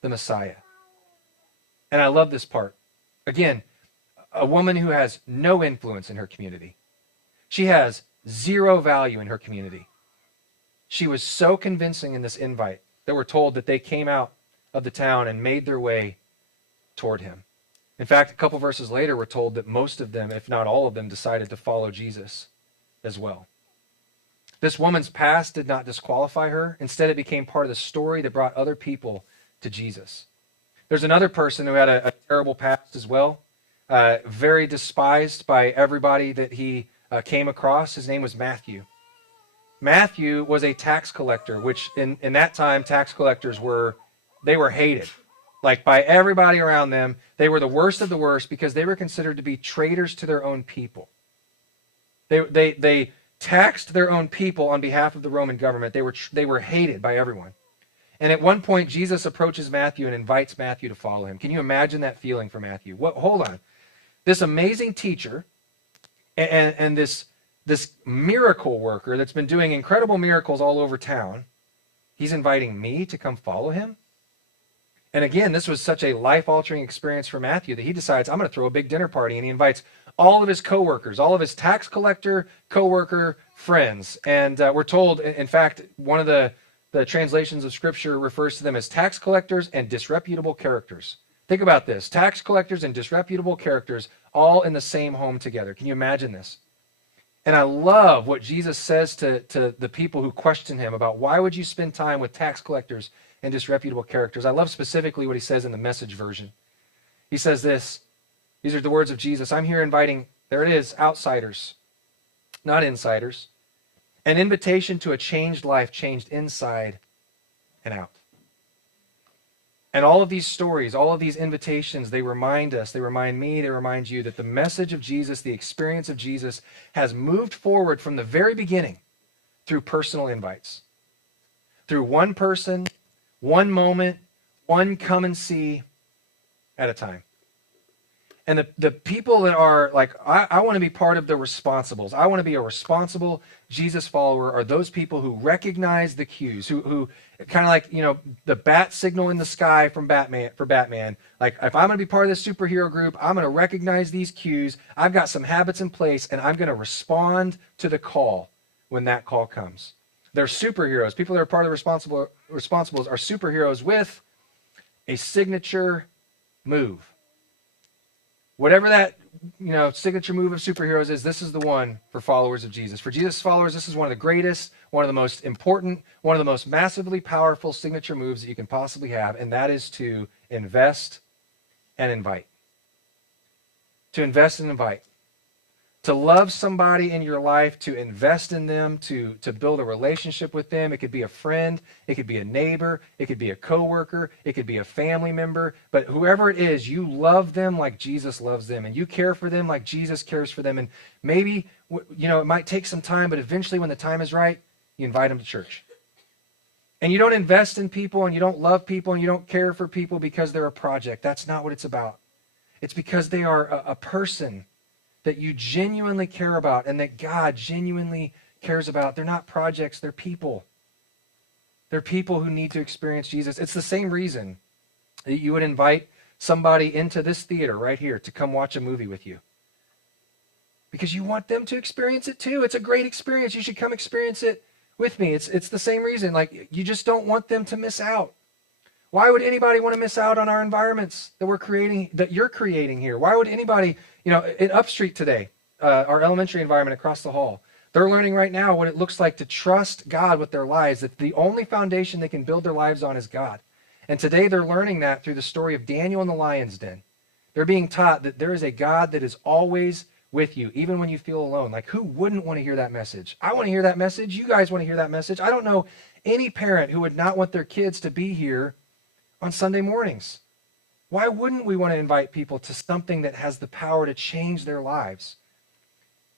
the Messiah? And I love this part. Again, a woman who has no influence in her community. She has 0 value in her community. She was so convincing in this invite that we're told that they came out of the town and made their way toward him. In fact, a couple verses later, we're told that most of them, if not all of them, decided to follow Jesus as well. This woman's past did not disqualify her. Instead, it became part of the story that brought other people to Jesus. There's another person who had a terrible past as well, very despised by everybody that he came across. His name was Matthew. Matthew was a tax collector, which in that time, tax collectors were hated. Like by everybody around them. They were the worst of the worst because they were considered to be traitors to their own people. They taxed their own people on behalf of the Roman government. They were hated by everyone. And at one point, Jesus approaches Matthew and invites Matthew to follow him. Can you imagine that feeling for Matthew? Hold on. This amazing teacher and this miracle worker that's been doing incredible miracles all over town, he's inviting me to come follow him? And again, this was such a life-altering experience for Matthew that he decides, I'm going to throw a big dinner party, and he invites all of his coworkers, all of his tax collector, coworker friends. And we're told, in fact, one of the translations of Scripture refers to them as tax collectors and disreputable characters. Think about this. Tax collectors and disreputable characters all in the same home together. Can you imagine this? And I love what Jesus says to the people who question him about why would you spend time with tax collectors and disreputable characters. I love specifically what he says in the Message version. He says this. These are the words of Jesus. I'm here inviting, there it is, outsiders, not insiders. An invitation to a changed life, changed inside and out. And all of these stories, all of these invitations, they remind us, they remind me, they remind you that the message of Jesus, the experience of Jesus has moved forward from the very beginning through personal invites. Through one person, one moment, one come and see at a time. And the people that are like, I want to be part of the responsibles. I want to be a responsible Jesus follower are those people who recognize the cues, who kind of like, the bat signal in the sky for Batman. Like, if I'm going to be part of this superhero group, I'm going to recognize these cues. I've got some habits in place, and I'm going to respond to the call when that call comes. They're superheroes. People that are part of the responsibles are superheroes with a signature move. Whatever signature move of superheroes is this is the one for followers of Jesus. For Jesus followers, this is one of the greatest, one of the most important, one of the most massively powerful signature moves that you can possibly have, and that is to invest and invite. To invest and invite. To love somebody in your life, to invest in them, to build a relationship with them. It could be a friend, it could be a neighbor, it could be a coworker, it could be a family member, but whoever it is, you love them like Jesus loves them, and you care for them like Jesus cares for them. And maybe, it might take some time, but eventually when the time is right, you invite them to church. And you don't invest in people, and you don't love people, and you don't care for people because they're a project. That's not what it's about. It's because they are a person that you genuinely care about and that God genuinely cares about. They're not projects, they're people. They're people who need to experience Jesus. It's the same reason that you would invite somebody into this theater right here to come watch a movie with you. Because you want them to experience it too. It's a great experience. You should come experience it with me. It's the same reason. Like, you just don't want them to miss out. Why would anybody want to miss out on our environments that we're creating, that you're creating here? Why would anybody, in Upstreet today, our elementary environment across the hall, they're learning right now what it looks like to trust God with their lives, that the only foundation they can build their lives on is God. And today they're learning that through the story of Daniel in the lion's den. They're being taught that there is a God that is always with you, even when you feel alone. Like, who wouldn't want to hear that message? I want to hear that message. You guys want to hear that message. I don't know any parent who would not want their kids to be here on Sunday mornings. Why wouldn't we want to invite people to something that has the power to change their lives?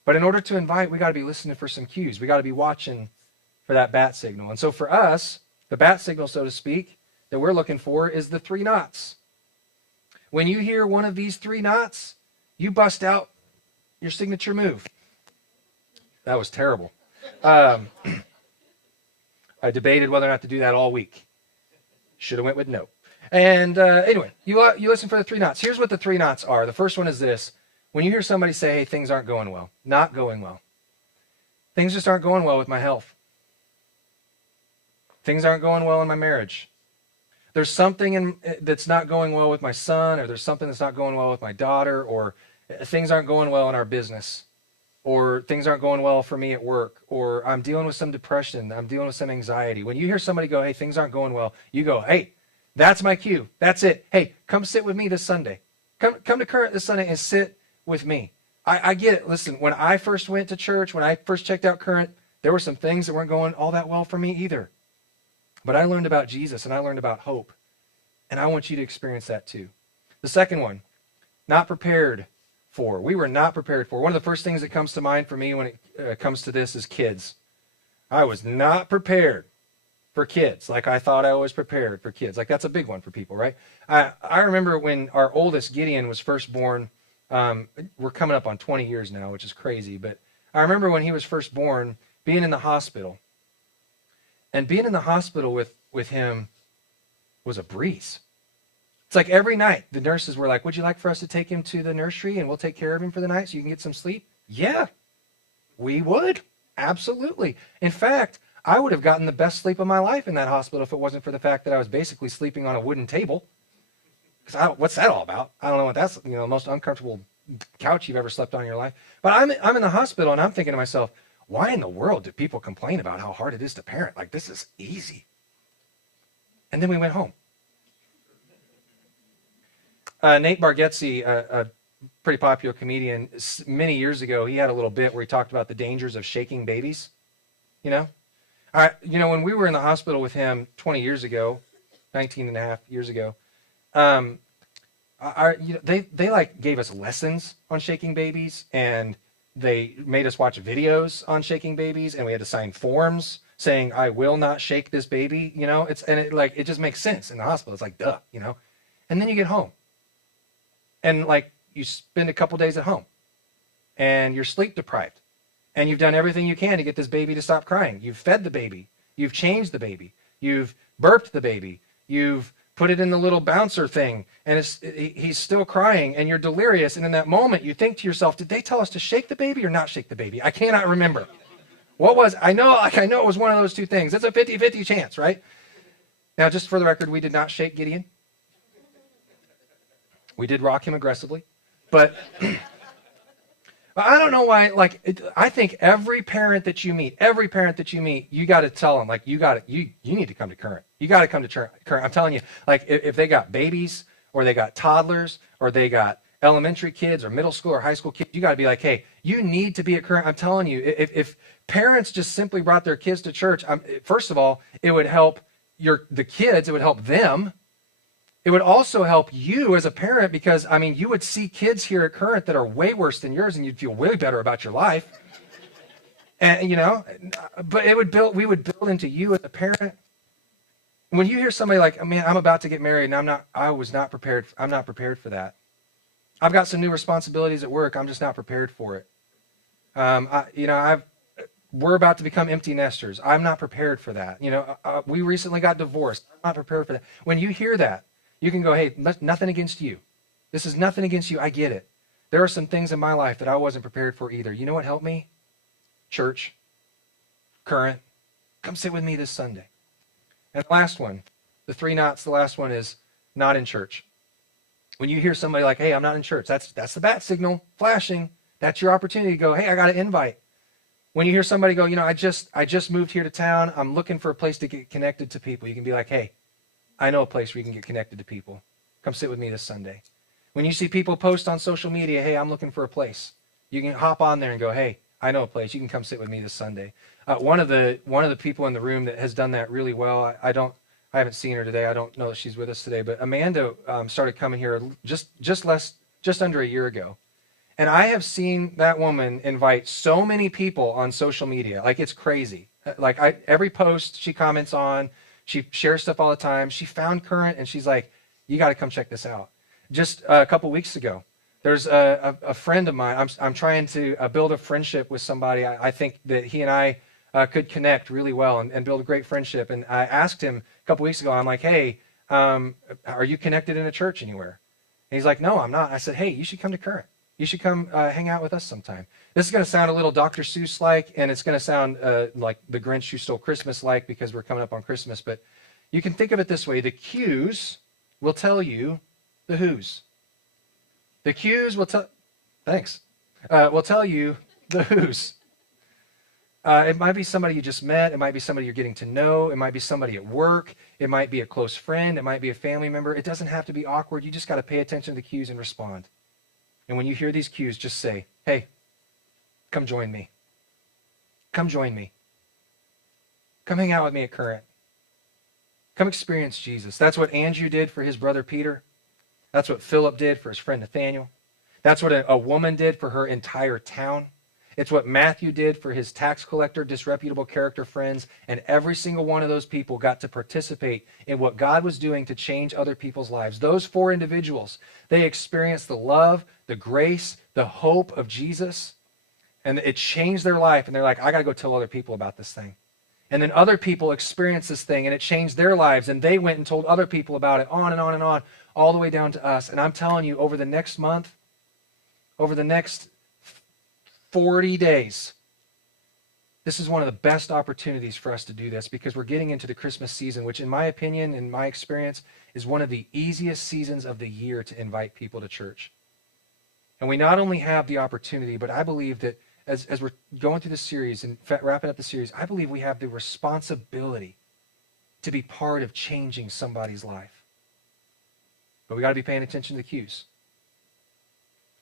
But in order to invite, we got to be listening for some cues. We got to be watching for that bat signal. And so for us, the bat signal, so to speak, that we're looking for is the 3 knots. When you hear one of these 3 knots, you bust out your signature move. That was terrible. I debated whether or not to do that all week. Should have went with no. And anyway, you listen for the 3 knots. Here's what the 3 knots are. The first one is this. When you hear somebody say, hey, things aren't going well, not going well. Things just aren't going well with my health. Things aren't going well in my marriage. There's something that's not going well with my son, or there's something that's not going well with my daughter, or things aren't going well in our business, or things aren't going well for me at work, or I'm dealing with some depression, I'm dealing with some anxiety. When you hear somebody go, hey, things aren't going well, you go, hey, that's my cue. That's it. Hey, come sit with me this Sunday. Come to Current this Sunday and sit with me. I get it. Listen, when I first went to church, when I first checked out Current, there were some things that weren't going all that well for me either. But I learned about Jesus, and I learned about hope. And I want you to experience that too. The second one, not prepared for. We were not prepared for. One of the first things that comes to mind for me when it comes to this is kids. I was not prepared for kids like I thought I was prepared for kids. Like, that's a big one for people, right? I remember when our oldest, Gideon, was first born. We're coming up on 20 years now, which is crazy. But I remember when he was first born, being in the hospital. And being in the hospital with him was a breeze. It's like every night the nurses were like, would you like for us to take him to the nursery and we'll take care of him for the night so you can get some sleep? Yeah, we would. Absolutely. In fact, I would have gotten the best sleep of my life in that hospital if it wasn't for the fact that I was basically sleeping on a wooden table. Because what's that all about? I don't know what that's, the most uncomfortable couch you've ever slept on in your life. But I'm in the hospital and I'm thinking to myself, why in the world do people complain about how hard it is to parent? Like, this is easy. And then we went home. Nate Bargatze, a pretty popular comedian, many years ago, he had a little bit where he talked about the dangers of shaking babies. When we were in the hospital with him 20 years ago, 19 and a half years ago, they like gave us lessons on shaking babies, and they made us watch videos on shaking babies, and we had to sign forms saying, I will not shake this baby, it just makes sense in the hospital. It's like, duh, and then you get home and you spend a couple days at home and you're sleep deprived and you've done everything you can to get this baby to stop crying. You've fed the baby, you've changed the baby, you've burped the baby, you've put it in the little bouncer thing, and he's still crying, and you're delirious. And in that moment, you think to yourself, did they tell us to shake the baby or not shake the baby? I cannot remember. I know it was one of those two things. It's a 50-50 chance, right? Now, just for the record, we did not shake Gideon. We did rock him aggressively, but I don't know why. I think every parent that you meet, you got to tell them, like, you need to come to Current. You got to come to Current. I'm telling you, like, if they got babies or they got toddlers or they got elementary kids or middle school or high school kids, you got to be like, hey, you need to be at Current. I'm telling you, if parents just simply brought their kids to church, first of all, it would help the kids. It would help them. It would also help you as a parent because, I mean, you would see kids here at Current that are way worse than yours and you'd feel way better about your life. And, but we would build into you as a parent. When you hear somebody like, man, I'm about to get married and I'm not prepared for that. I've got some new responsibilities at work. I'm just not prepared for it. We're about to become empty nesters. I'm not prepared for that. We recently got divorced. I'm not prepared for that. When you hear that, you can go, hey, nothing against you. This is nothing against you. I get it. There are some things in my life that I wasn't prepared for either. You know what helped me? Church, Current. Come sit with me this Sunday. And the last one, the three nots, the last one is not in church. When you hear somebody like, hey, I'm not in church, that's the bat signal flashing. That's your opportunity to go, hey, I got an invite. When you hear somebody go, I just moved here to town. I'm looking for a place to get connected to people. You can be like, hey, I know a place where you can get connected to people. Come sit with me this Sunday. When you see people post on social media, hey, I'm looking for a place, you can hop on there and go, hey, I know a place. You can come sit with me this Sunday. One of the people in the room that has done that really well, I haven't seen her today. I don't know if she's with us today, but Amanda started coming here just under a year ago. And I have seen that woman invite so many people on social media. Like, it's crazy. Like, every post she comments on, she shares stuff all the time. She found Current and she's like, you got to come check this out. Just a couple weeks ago, there's a friend of mine. I'm trying to build a friendship with somebody. I think that he and I could connect really well and build a great friendship. And I asked him a couple weeks ago, I'm like, hey, are you connected in a church anywhere? And he's like, no, I'm not. I said, hey, you should come to Current. You should come hang out with us sometime. This is going to sound a little Dr. Seuss-like, and it's going to sound like The Grinch Who Stole Christmas-like because we're coming up on Christmas. But you can think of it this way. The cues will tell you the who's. The cues will tell... Thanks. Will tell you the who's. It might be somebody you just met. It might be somebody you're getting to know. It might be somebody at work. It might be a close friend. It might be a family member. It doesn't have to be awkward. You just got to pay attention to the cues and respond. And when you hear these cues, just say, hey, come join me. Come join me. Come hang out with me at Current. Come experience Jesus. That's what Andrew did for his brother Peter. That's what Philip did for his friend Nathaniel. That's what a woman did for her entire town. It's what Matthew did for his tax collector, disreputable character friends, and every single one of those people got to participate in what God was doing to change other people's lives. Those four individuals, they experienced the love, the grace, the hope of Jesus, and it changed their life, and they're like, I got to go tell other people about this thing. And then other people experienced this thing, and it changed their lives, and they went and told other people about it, on and on and on, all the way down to us. And I'm telling you, over the next month, over the next 40 days, this is one of the best opportunities for us to do this because we're getting into the Christmas season, which in my opinion, in my experience, is one of the easiest seasons of the year to invite people to church. And we not only have the opportunity, but I believe that as we're going through this series and wrapping up the series, I believe we have the responsibility to be part of changing somebody's life. But we got to be paying attention to the cues.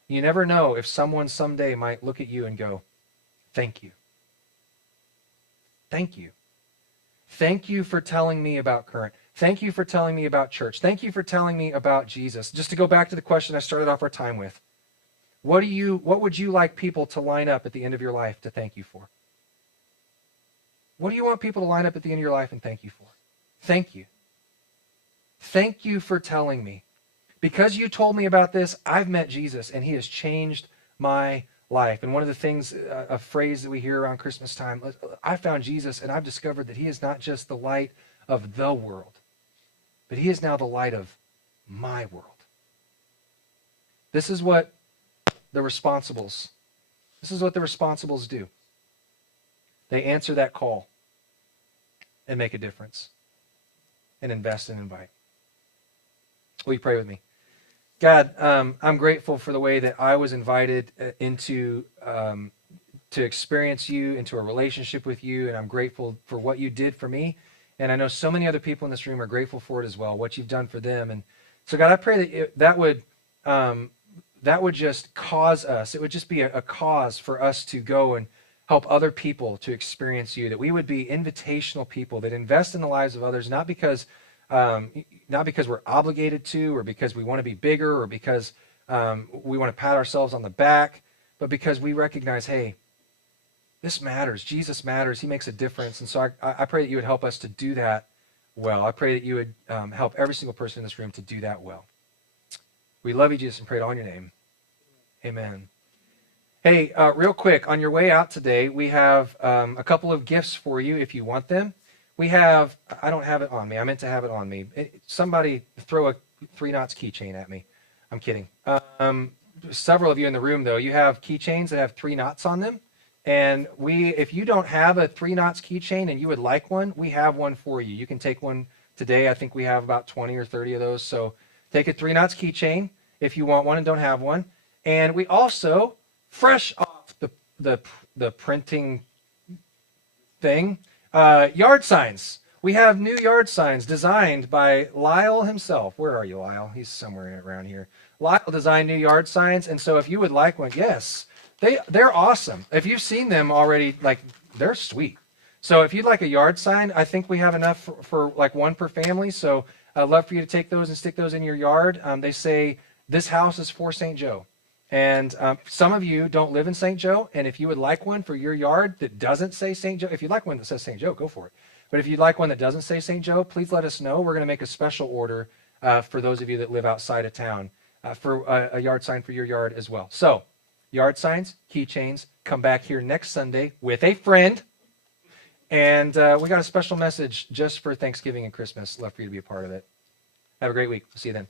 You never know if someone someday might look at you and go, thank you. Thank you. Thank you for telling me about Current. Thank you for telling me about church. Thank you for telling me about Jesus. Just to go back to the question I started off our time with. What would you like people to line up at the end of your life to thank you for? What do you want people to line up at the end of your life and thank you for? Thank you. Thank you for telling me. Because you told me about this, I've met Jesus, and he has changed my life. And one of the things, a phrase that we hear around Christmas time, I found Jesus, and I've discovered that he is not just the light of the world, but he is now the light of my world. This is what the responsibles do. They answer that call and make a difference and invest and invite. Will you pray with me? God, I'm grateful for the way that I was invited into to experience you, into a relationship with you, and I'm grateful for what you did for me. And I know so many other people in this room are grateful for it as well, what you've done for them. And so, God, I pray that that would just cause us, it would just be a cause for us to go and help other people to experience you, that we would be invitational people that invest in the lives of others, not because we're obligated to, or because we want to be bigger, or because we want to pat ourselves on the back, but because we recognize, hey, this matters. Jesus matters. He makes a difference. And so I pray that you would help us to do that well. I pray that you would help every single person in this room to do that well. We love you, Jesus, and pray it all in your name. Amen. Hey, real quick, on your way out today, we have a couple of gifts for you if you want them. We have, I don't have it on me. I meant to have it on me. Somebody throw a 3 knots keychain at me. I'm kidding. Several of you in the room, though, you have keychains that have 3 knots on them. And if you don't have a 3 knots keychain and you would like one, we have one for you. You can take one today. I think we have about 20 or 30 of those. So take a 3 knots keychain if you want one and don't have one. And we also, fresh off the printing thing, yard signs. We have new yard signs designed by Lyle himself. Where are you, Lyle? He's somewhere around here. Lyle designed new yard signs. And so if you would like one, yes. They're awesome. If you've seen them already, like, they're sweet. So if you'd like a yard sign, I think we have enough for like one per family. So I'd love for you to take those and stick those in your yard. They say, this house is for St. Joe. And some of you don't live in St. Joe. And if you would like one for your yard that doesn't say St. Joe, if you'd like one that says St. Joe, go for it. But if you'd like one that doesn't say St. Joe, please let us know. We're going to make a special order for those of you that live outside of town for a yard sign for your yard as well. So, yard signs, keychains, come back here next Sunday with a friend. And we got a special message just for Thanksgiving and Christmas. Love for you to be a part of it. Have a great week. See you then.